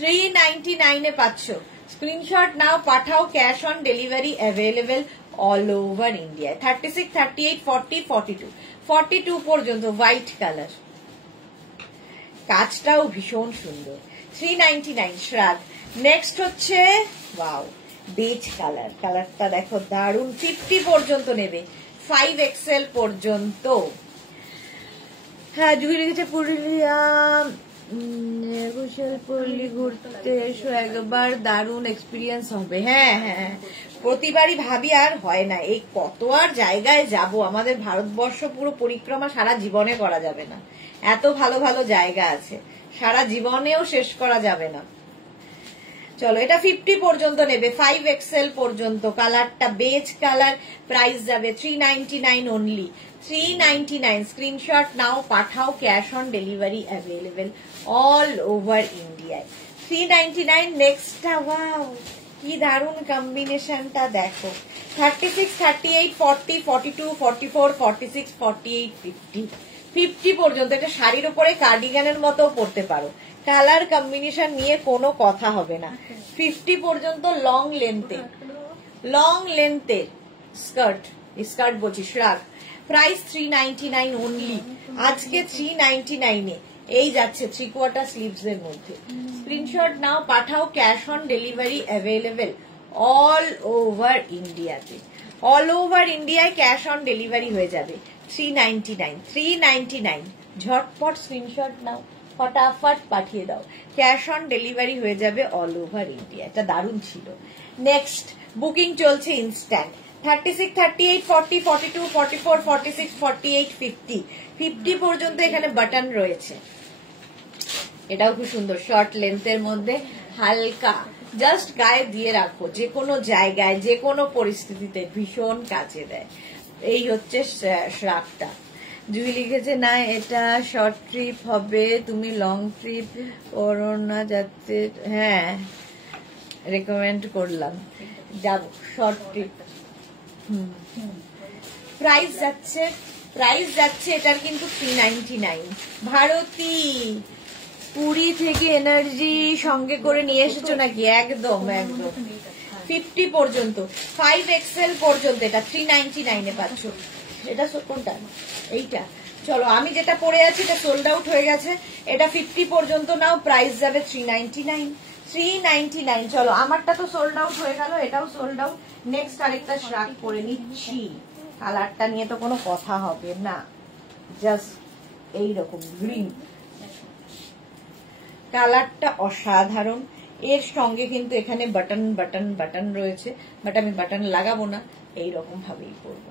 399 এ পাচ্ছ। স্ক্রিনশট নাও, পাঠাও, cash on delivery available all over India. 36, 38, 40, 42, 42 পর্যন্ত হোয়াইট কালার, কাজটাও ভীষণ সুন্দর। 399 শ্রাগ। নেক্সট হচ্ছে ওয়াও বেজ কালার, কালারটা দেখো দারুন। 50 পর্যন্ত নেবে, 5XL পর্যন্ত। হ্যাঁ জুই লিখেছে পুরুলিয়া কুশলপল্লী ঘুরতে এসো একবার, দারুন এক্সপিরিয়েন্স হবে। হ্যাঁ হ্যাঁ প্রতিবারই ভাবি আর হয় না, এই কত আর জায়গায় যাব, আমাদের ভারতবর্ষ পুরো পরিক্রমা সারা জীবনে করা যাবে না, এত ভালো ভালো জায়গা আছে, সারা জীবনেও শেষ করা যাবে না। চলো এটা 50 পর্যন্ত নেবে, 5XL পর্যন্ত। কালারটা বেজ কালার, প্রাইস যাবে 399 অনলি। 399 স্ক্রিনশট নাও, পাঠাও, cash on delivery available all over ইন্ডিয়ায়। 399 নেক্সটটা ওয়াও কি দারুন কম্বিনেশনটা দেখো। 36, 38, 40, 42, 44, 46, 48, 50, 50 পর্যন্ত। এটা শাড়ির উপরে কার্ডিগানের মতো পরতে পারো, কালার কম্বিনেশন নিয়ে কোনো কথা হবে না। 50 পর্যন্ত লং লেন্থের স্কার্ট, স্কার্ট বলছি শ্রাগ। Price 399 only. আজকে 399 এ এই যাচ্ছে 3/4 স্লিভস এর মধ্যে। স্ক্রিনশট নাও, পাঠাও, cash on delivery available all over ইন্ডিয়াতে। অল ওভার ইন্ডিয়ায় ক্যাশ অন ডেলিভারি হয়ে যাবে। 399, 399 ঝটপট স্ক্রিনশট নাও, ফটাফট পাঠিয়ে দাও, ক্যাশ অন ডেলিভারি হয়ে যাবে অল ওভার ইন্ডিয়া। এটা দারুণ ছিল। নেক্সট বুকিং চলছে ইনস্ট্যান্ট। 36, 38, 40, 42, 44, 46, 48, 50, 50 পর্যন্ত এখানে বাটন রয়েছে। এটাও খুব সুন্দর, শর্ট লেন্থের মধ্যে হালকা, জাস্ট গায়ে দিয়ে রাখো, যে কোনো জায়গায় যে কোনো পরিস্থিতিতে ভীষণ কাজে দেয়। এই হচ্ছে শ্রাগটা। জুই লিখেছে না এটা শর্ট ট্রিপ হবে, তুমি লং ট্রিপ করো না যাতে। হ্যাঁ রেকমেন্ড করলাম, যাব শর্ট ট্রিপ। প্রাইস যাচ্ছে এটার কিন্তু 399। ভারতী পুরী থেকে এনার্জি সঙ্গে করে নিয়ে এসেছো নাকি? একদম একদম। 50 পর্যন্ত, 5XL পর্যন্ত এটা 399 এ পাচ্ছ। এটা কোনটা? এইটা। চলো আমি যেটা পরে আছি এটা সোল্ড আউট হয়ে গেছে, এটা 50 পর্যন্ত নাও, প্রাইস যাবে 399। 399। চলো আমারটা তো সোল্ড আউট হয়ে গেল, এটাও সোল্ড আউট। নেক্সট আরেকটা শ্রাগ পরে নিচ্ছি, কালারটা নিয়ে তো কোনো কথা হবে না, জাস্ট এইরকম গ্রিন কালারটা অসাধারণ। এর সঙ্গে কিন্তু এখানে বাটন বাটন বাটন রয়েছে, বাট আমি বাটন লাগাবো না, এইরকম ভাবেই করবো,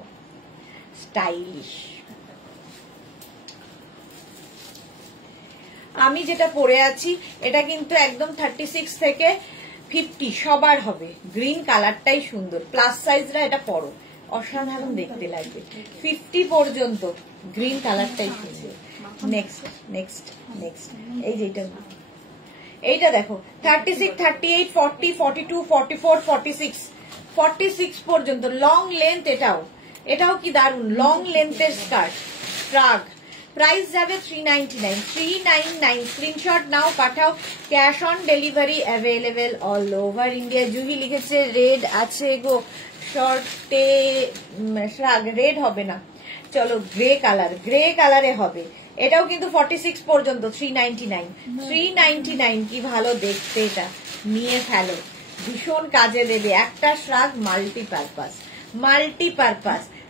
স্টাইলিশ। আমি যেটা পরে আছি এটা কিন্তু একদম 36 থেকে 50 সবার হবে। গ্রিন কালারটাই সুন্দর, প্লাস সাইজরা এটা পরো, অসাধারণ দেখতে লাগবে। 50 পর্যন্ত গ্রিন কালারটাই সুন্দর। নেক্সট নেক্সট নেক্সট এই যেটা, এইটা দেখো 36, 38, 40, 42, 44, 46, 46 পর্যন্ত লং লেন্থ। এটাও কি দারুন, লং লেন্থের স্কার্ট শ্রাগ। প্রাইস যাবে 399। 399 স্ক্রিনশট নাও, পাঠাও, cash on delivery available all over India. Juhi লিখেছে রেড আছে গো শর্টে, শ্রাগ রেড হবে না, চলো গ্রে কালারে হবে। এটাও কিন্তু 46 পর্যন্ত 399। 399 কি ভালো দেখতে, এটা নিয়ে ফেলো, ভীষণ কাজে দেবে। একটা শ্রাগ মাল্টিপারপাস।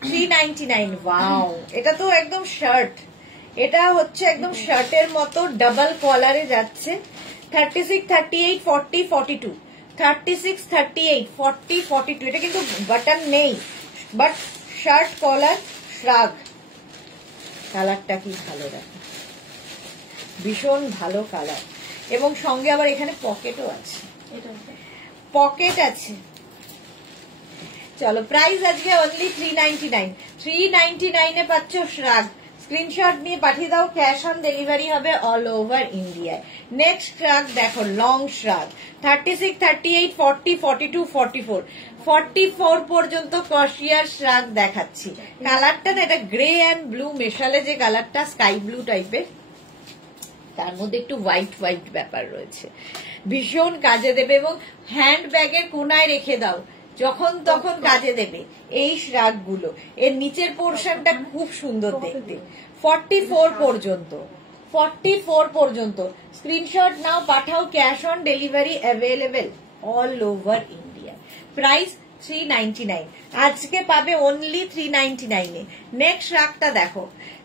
399। ওয়াও এটা তো একদম শার্ট, এটা হচ্ছে একদম শার্টের মতো, ডাবল কলারে যাচ্ছে। 36, 38, 40, 42, 36, 38, 40, 42, এটা কিন্তু বাটন নেই, বাট শার্ট কলার শ্রাগ। কালারটা কি ভালো, দেখো ভীষণ ভালো কালার, এবং সঙ্গে আবার এখানে পকেটও আছে, পকেট আছে। চলো প্রাইস আজকে অনলি 399। 399 এ পাচ্ছ শ্রাগ। স্ক্রিনশট নিয়ে পাঠিয়ে দাও, ক্যাশ অন ডেলিভারি হবে অল ওভার ইন্ডিয়ায়। নেক্সট শ্রাগ দেখো, লং শ্রাগ 36, 38, 40, 42, 44, 44 পর্যন্ত কশিয়ার শ্রাগ দেখাচ্ছি। কালারটা না এটা গ্রে অ্যান্ড ব্লু মেশালে যে কালারটা, স্কাই ব্লু টাইপের, তার মধ্যে একটু হোয়াইট হোয়াইট ব্যাপার রয়েছে, ভীষণ কাজে দেবে এবং হ্যান্ড ব্যাগের কোনায় রেখে দাও, যখন তখন কাজে দেবে এই শ্রাগ গুলো। এর নিচের পোর্শনটা খুব সুন্দর দেখতে। 44 পর্যন্ত, 44 পর্যন্ত স্ক্রিনশট নাও, পাঠাও, cash on delivery available all over India. Price 399, আজকে পাবে অনলি 399 এ। নেক্সট রাগটা দেখো,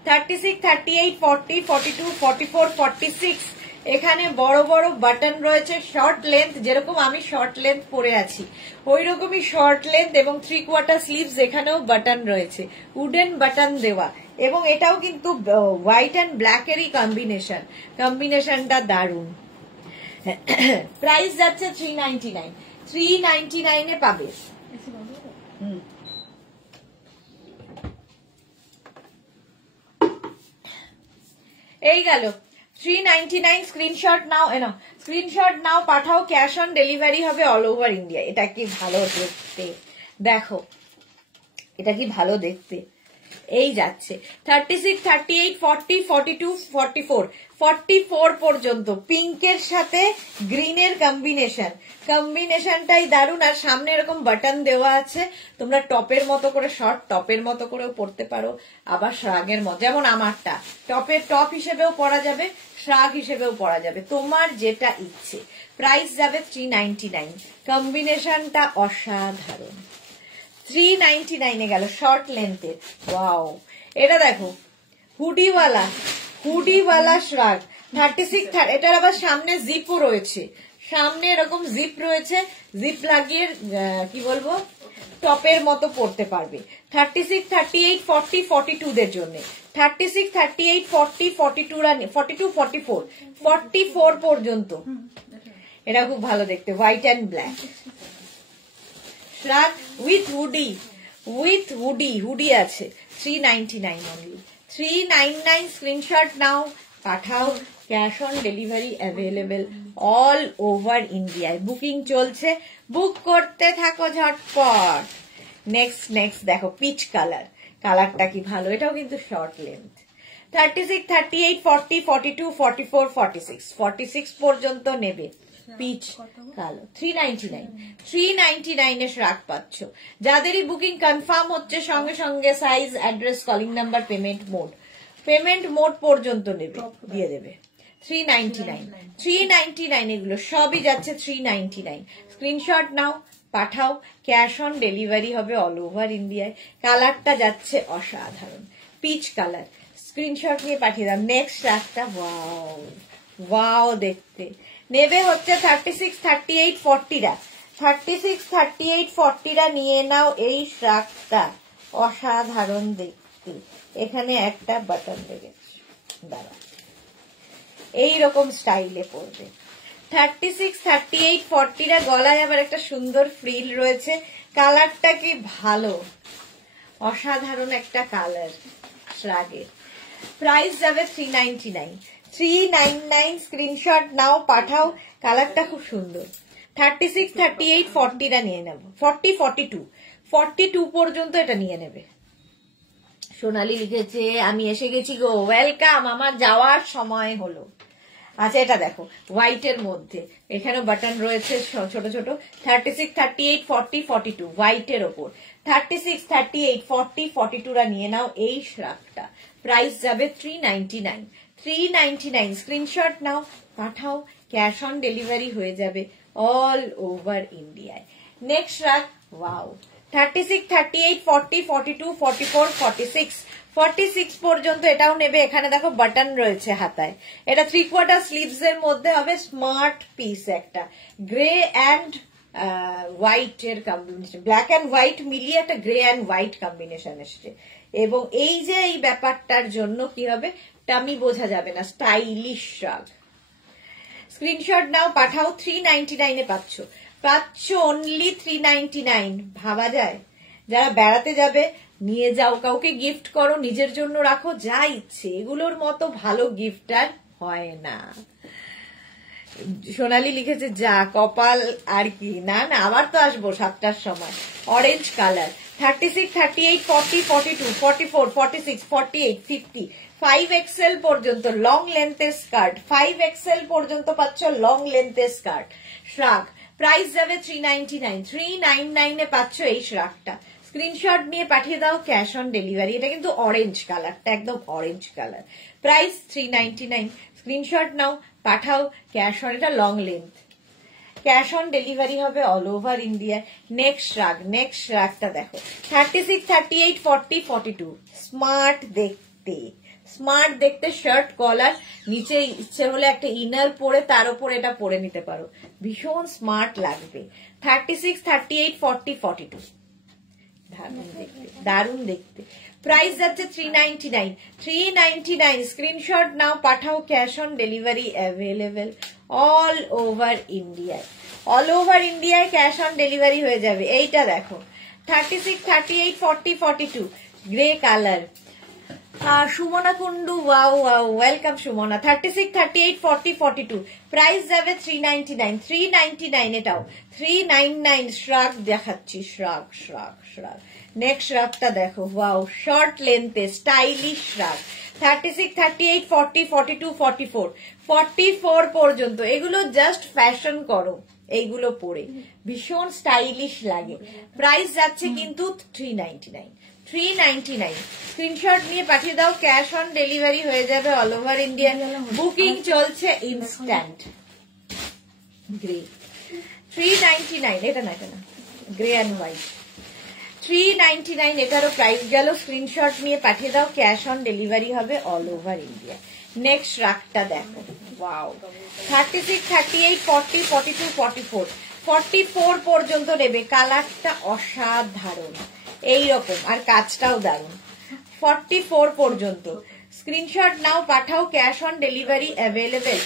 36, 38, 40, 42, 44, 46। এখানে বড় বড় বাটন রয়েছে, শর্ট লেন্থ, যেরকম আমি শর্ট লেন্থ পরে আছি ওই রকমই শর্ট লেন্থ, এবং 3/4 স্লিভস, এখানেও বাটন রয়েছে, উডেন বাটন দেওয়া, এবং এটাও কিন্তু হোয়াইট অ্যান্ড ব্ল্যাক এরই কম্বিনেশন, কম্বিনেশনটা দারুণ। প্রাইস যাচ্ছে 399, 399 এ পাবে। এই গেল 399, স্ক্রিনশট নাও, স্ক্রিনশট নাও, পাঠাও, ক্যাশ অন ডেলিভারি হবে অল ওভার ইন্ডিয়া। এটা কি ভালো দেখতে, দেখো এটা কি ভালো দেখতে। এই যাচ্ছে 36, 38, 40, 42, 44, 44 পর্যন্ত পিঙ্কের সাথে গ্রিনের কম্বিনেশন, কম্বিনেশনটাই দারুণ। আর সামনে এরকম বাটন দেওয়া আছে, তোমরা টপের মতো করে, শর্ট টপের মতো করেও পরতে পারো, আবার শ্রাগের মতো, যেমন আমারটা টপের টপ হিসেবেও পরা যাবে, শ্রাগ হিসেবেও পরা যাবে, তোমার যেটা ইচ্ছে। প্রাইস যাবে 399, কম্বিনেশনটা অসাধারণ। 399 এ গেল শর্ট লেন্থের। ওয়াও, এটা দেখো হুডিওয়ালা, হুডিওয়ালা শ্রাগ 36, এটার আবার সামনে জিপও রয়েছে, সামনে এরকম জিপ রয়েছে, জিপ লাগিয়ে কি বলবো টপের মতো পরতে পারবে। 36, 38, 40, 42 দের জন্য, 36, 38, 40, 42, 44, 44 পর্যন্ত। এটা খুব ভালো দেখতে, white and black শ্রাগ with hoodie, with hoodie, hoodie আছে। 399 অনলি, 399। স্ক্রিনশট নাও, পাঠাও, cash on delivery available all over ইন্ডিয়ায়। বুকিং চলছে, বুক করতে থাকো ঝটপট। নেক্সট নেক্সট দেখো পিচ কালার, কালারটা কি ভালো, এটাও কিন্তু শর্ট লেন্থ। 36, 38, 40, 42, 44, 46, 46 পর্যন্ত নেবে। পিচ কালো 399, 399 এ শ্রাগ পাচ্ছ। যাদেরই বুকিং কনফার্ম হচ্ছে সঙ্গে সঙ্গে size, address, calling number, payment mode পর্যন্ত নেবে, দিয়ে দেবে। 399, 399 এগুলো সবই যাচ্ছে 399। স্ক্রিনশট নাও, পাঠাও, ক্যাশ অন ডেলিভারি হবে অল ওভার ইন্ডিয়ায়। কালারটা যাচ্ছে অসাধারণ, পিচ কালার। স্ক্রিনশট নিয়ে পাঠিয়ে দাও। নেক্সট রাগটা ওয়াও, ওয়াও দেখতে নেবে হচ্ছে 36, 38, 40রা, 36, 38, 40রা নিয়ে নাও এই শ্রাগটা, অসাধারণ দেখতে। এখানে একটা বাটন লেগেছে, দাঁড়া, এইরকম স্টাইলে পড়বে। 36, 38, 40রা গলায় আবার একটা সুন্দর ফ্রিল রয়েছে, কালারটা কি ভালো, অসাধারণ একটা কালার শ্রাগের। প্রাইস যাবে 399, 399। স্ক্রিনশট নাও, পাঠাও, কালারটা খুব সুন্দর। 36, 38, 40রা নিয়ে নেব, 40, 42, 42 পর্যন্ত এটা নিয়ে নেবে। সোনালি লিখেছে আমি এসে গেছি গো, ওয়েলকাম, আমার যাওয়ার সময় হলো। আচ্ছা এটা দেখো হোয়াইটের মধ্যে, এখানেও বাটন রয়েছে ছোট ছোট। 36, 38, 40, 42 হোয়াইটের ওপর। 36, 38, 40, 42রা নিয়ে নাও এই শ্রাগটা। প্রাইস যাবে 399, 399। স্ক্রিনশট নাও, পাঠাও, ক্যাশ অন ডেলিভারি হয়ে যাবে অল ওভার ইন্ডিয়ায়। নেক্সট শ্রাগ ওয়াও, 36, 38, 40, 42, 44, 46, 46 পর্যন্ত এটাও নেবে। এখানে দেখো বাটন রয়েছে হাতায়, এটা 3/4 স্লিভস এর মধ্যে হবে, স্মার্ট পিস একটা, গ্রে অ্যান্ড হোয়াইট এর কম্বিনেশন, ব্ল্যাক অ্যান্ড হোয়াইট মিলিয়ে একটা গ্রে অ্যান্ড হোয়াইট কম্বিনেশন এসছে। এবং এই যে এই ব্যাপারটার জন্য কি হবে, টামি বোঝা যাবে না, স্টাইলিশ শ্রাগ। স্ক্রিনশট নাও, পাঠাও, 399 এ পাচ্ছ অনলি 399। ভাবা যায়, যারা বেড়াতে যাবে নিয়ে যাও, কাউকে গিফট করো, নিজের জন্য রাখো, যা ইচ্ছে, এগুলোর মতো ভালো গিফট আর হয় না। সোনালি লিখেছে যা কপাল আর কি, না না আবার তো আসবো 7টার সময়। অরেঞ্জ কালার 36, 38, 40, 42, 44, 46, 48, 50, 5XL পর্যন্ত লং লেন্থের স্কার্ট, 5XL পর্যন্ত পাচ্ছ লং লেন্থের স্কার্ট। শ্রাগ প্রাইস যাবে 399, 399 এ পাচ্ছ এই শ্রাগটা। স্ক্রিনশট নিয়ে পাঠিয়ে দাও, ক্যাশ অন ডেলিভারি। এটা কিন্তু অরেঞ্জ কালারটা, একদম অরেঞ্জ কালার। প্রাইস 399, স্ক্রিনশট নাও, পাঠাও, ক্যাশ অন, এটা long length, cash on delivery হবে অল ওভার ইন্ডিয়া। নেক্সট রাগটা দেখো 36, 38, 40, 42, স্মার্ট দেখতে শার্ট কলার, নিচে ইচ্ছে হলে একটা ইনার পরে তার উপর এটা পরে নিতে পারো, ভীষণ স্মার্ট লাগবে। 36, 38, 40, 42, দারুণ দেখতে। প্রাইস যাচ্ছে 399, 399, স্ক্রিনশট নাও, পাঠাও, cash on delivery available all over ইন্ডিয়ায়। অল ওভার ইন্ডিয়ায় ক্যাশ অন ডেলিভারি হয়ে যাবে। এইটা দেখো 36, 38, 40, 42, grey colour. Sumana Kundu, wow wow, welcome Sumana. 36, 38, 40, 42, price যাবে 399, 399 এটাও 399। শ্রাগ দেখাচ্ছি, শ্রাগ। নেক্সট শ্রাগটা দেখো, ওয়াও, শর্ট লেন্থে স্টাইলিশ শ্রাগ। 36, 38, 40, 42, 44, 44 পর্যন্ত। এগুলো জাস্ট ফ্যাশন করো, এইগুলো পরে ভীষণ স্টাইলিশ লাগে। প্রাইস যাচ্ছে কিন্তু 399, 399। স্ক্রিনশট নিয়ে পাঠিয়ে দাও, ক্যাশ অন ডেলিভারি হয়ে যাবে অল ওভার ইন্ডিয়া। বুকিং চলছে ইনস্ট্যান্ট। গ্রে 399, এটা না গ্রে অ্যান্ড হোয়াইট 399, এটারও প্রাইস গেল। স্ক্রিনশট নিয়ে পাঠিয়ে দাও, ক্যাশ অন ডেলিভারি হবে অল ওভার ইন্ডিয়া। নেক্সট রাগটা দেখো, ওয়াও, 36, 38, 40, 42, 44, 44 পর্যন্ত নেবে। কালারটা অসাধারণ এইরকম, আর কাজটাও দারুণ। 44 পর্যন্ত স্ক্রিনশট নাও, পাঠাও, cash on delivery available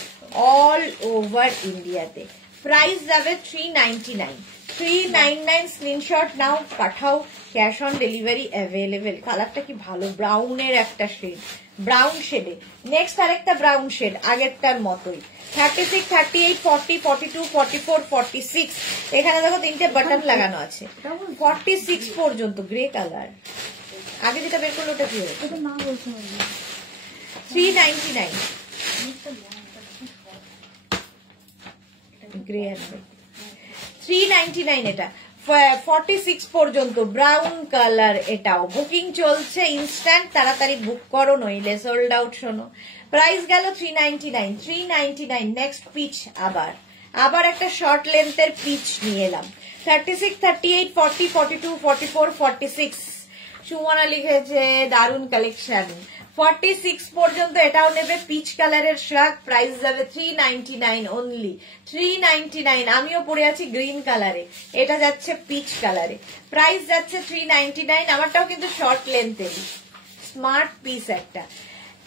all over ইন্ডিয়াতে। প্রাইস যাবে 399, 399, স্ক্রিনশট নাও, পাঠাও, ক্যাশ অন ডেলিভারি অ্যাভেলেবেল। কালারটা কি ভালো, ব্রাউনের একটা শেড, ব্রাউন শেডে। নেক্সট আরেকটা ব্রাউন শেড, আগেরটার মতোই। 36, 38, 40, 42, 44, 46, এখানে দেখো 3টে বাটন লাগানো আছে। 46 পর্যন্ত গ্রে কালার। আগে যেটা বের করলো ওটা কি হয়েছে? 399, গ্রে 399 এটা। 46 পর্যন্ত ব্রাউন কালার, এটাও বুকিং চলছে ইনস্ট্যান্ট, তাড়াতাড়ি বুক করো নইলে সোল্ড আউট। শোনো, প্রাইস গেল 399, 399। নেক্সট পিচ, আবার একটা শর্ট লেন্থের পিচ নিয়ে এলাম। 36, 38, 40, 42, 44, 46, সুমনা লিখেছে দারুন কালেকশন। 46 পর্যন্ত এটাও নেবে, পিচ কালারের শ্রাগ। প্রাইস যাবে 399 অনলি, 399। আমিও পরে আছি গ্রিন কালারে, এটা যাচ্ছে পিচ কালারে। প্রাইস যাচ্ছে 399। আমারটাও কিন্তু শর্ট লেন্থের, স্মার্ট পিস একটা।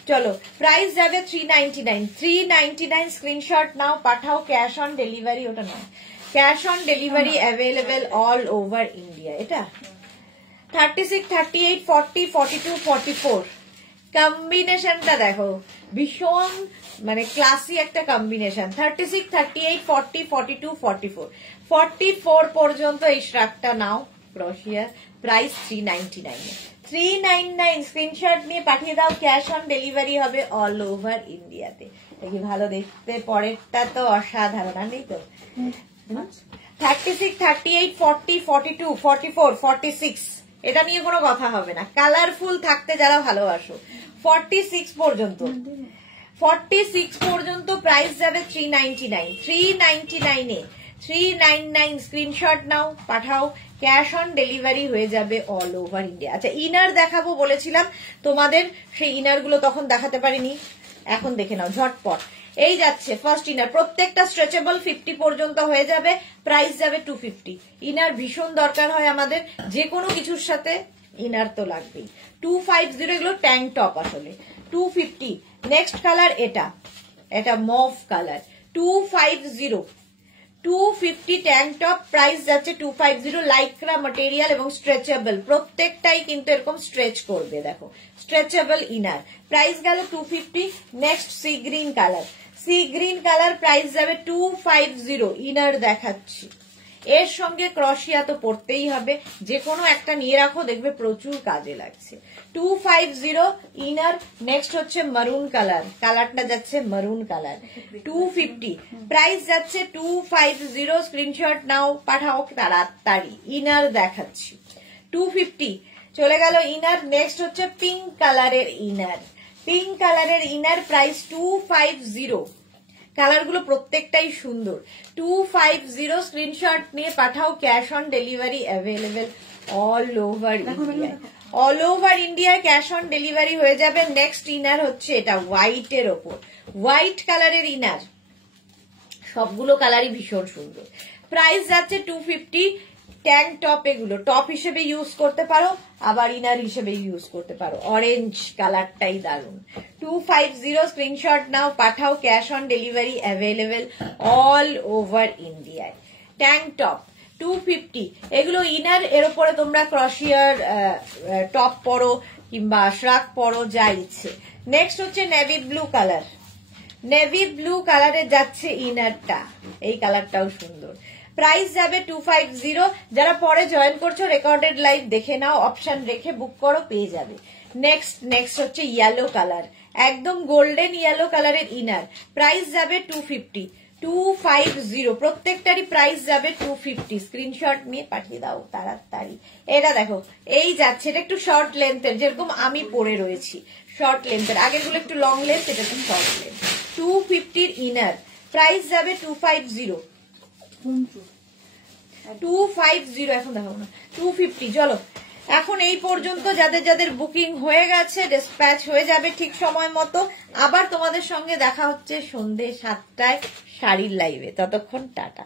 চলো, প্রাইস যাবে 399, 399। স্ক্রিনশট নাও, পাঠাও, ক্যাশ অন ডেলিভারি, ওটা নয়, cash on delivery available all over India. এটা 36, 38, 40, 42, 44, কম্বিনেশনটা দেখো, ভীষণ মানে ক্লাসি একটা কম্বিনেশন। 36, 38, 40, 42, 44, 44 পর্যন্ত এই শ্রাগটা নাও, ক্রোশিয়া। প্রাইস 399, 399। স্ক্রিনশট নিয়ে পাঠিয়ে দাও, ক্যাশ অন ডেলিভারি হবে অল ওভার ইন্ডিয়াতে। দেখি ভালো দেখতে, পরেরটা তো অসাধারণ, আর নেই তো। 36, 38, 40, 42, 44, 46, এটা নিয়ে কোনো কথা হবে না, কালারফুল থাকতে যারা ভালোবাসো। 46 পর্যন্ত, 46 পর্যন্ত প্রাইস যাবে 399, 399 এ 399। স্ক্রিনশট নাও, পাঠাও, ক্যাশ অন ডেলিভারি হয়ে যাবে অল ওভার ইন্ডিয়া। আচ্ছা, ইনার দেখাবো বলেছিলাম তোমাদের, সেই ইনার গুলো তখন দেখাতে পারিনি, এখন দেখে নাও ঝটপট। এই যাচ্ছে ফার্স্ট ইনার, প্রত্যেকটা স্ট্রেচেবল 50 পর্যন্ত হয়ে যাবে। প্রাইস যাবে 250। ইনার ভীষণ দরকার হয় আমাদের, যে কোনো কিছুর সাথে ইনার তো লাগবেই। 250, এগুলো ট্যাঙ্ক টপ আসলে। 250। নেক্সট কালার এটা mauve colour. 250, 250 tank top. Price যাচ্ছে 250। লাইক্রা ম্যাটেরিয়াল এবং স্ট্রেচেবল, প্রত্যেকটাই কিন্তু এরকম স্ট্রেচ করবে, দেখো স্ট্রেচেবল ইনার। প্রাইস গেল 250। Next sea green colour, sea green colour, price যাবে 250। ইনার দেখাচ্ছি, এর সঙ্গে ক্রশিয়া তো পড়তেই হবে, যে কোনো একটা নিয়ে রাখো, দেখবে প্রচুর কাজে লাগছে। 250 ইনার। নেক্সট হচ্ছে মারুন কালার, কালারটা যাচ্ছে মারুন কালার। 250 প্রাইস যাচ্ছে 250। স্ক্রিনশট নাও, পাঠাও তাড়াতাড়ি। ইনার দেখাচ্ছি 250 চলে গেল ইনার। নেক্সট হচ্ছে পিঙ্ক কালারের ইনার, পিঙ্ক কালারের ইনার প্রাইস 250। কালারগুলো প্রত্যেকটাই সুন্দর। 250 স্ক্রিনশট নিয়ে পাঠাও, cash on delivery available all over India. All over ইন্ডিয়ায় ক্যাশ অন ডেলিভারি হয়ে যাবে। নেক্সট ইনার হচ্ছে এটা হোয়াইটের ওপর, হোয়াইট কালারের ইনার। সবগুলো কালারই ভীষণ সুন্দর। প্রাইস যাচ্ছে 250। ট্যাঙ্ক টপ, এগুলো টপ হিসেবে ইউজ করতে পারো, আবার ইনার হিসেবে ইউজ করতে পারো। অরেঞ্জ কালারটাই দারুন। 250 স্ক্রিনশট নাও, পাঠাও, cash on delivery available all over ইন্ডিয়ায়। ট্যাঙ্ক টপ 250, এগুলো ইনার, এর উপরে তোমরা ক্রশিয়ার টপ পরো কিংবা শ্রাক পরো, যা ইচ্ছে। নেক্সট হচ্ছে navy blue colour, navy blue কালারে যাচ্ছে ইনারটা, এই কালারটাও সুন্দর। প্রাইস যাবে 250। যারা পরে জয়েন করছো রেকর্ডেড লাইভ দেখে নাও, অপশন রেখে বুক করো, পেয়ে যাবে। নেক্সট হচ্ছে ইয়েলো কালার, একদম গোল্ডেন ইয়েলো কালারের ইনার। প্রাইস যাবে 250। 250 প্রত্যেকটারই প্রাইস যাবে 250। স্ক্রিনশট নিয়ে পাঠিয়ে দাও তাড়াতাড়ি। এটা দেখো, এই যাচ্ছে, এটা একটু শর্ট লেন্থের, যেরকম আমি পরে রয়েছি শর্ট লেন্থের। আগেগুলো একটু লং লেন্থ, এটা একটু শর্ট লেন্থ। 250 ইনার, প্রাইস যাবে 250। 250 এখন দেখো না, 250। চলো, এখন এই পর্যন্ত যাদের যাদের বুকিং হয়ে গেছে, ডিসপ্যাচ হয়ে যাবে ঠিক সময় মতো। আবার তোমাদের সঙ্গে দেখা হচ্ছে সন্ধ্যে 7টায় শাড়ির লাইভে। ততক্ষণ টাটা।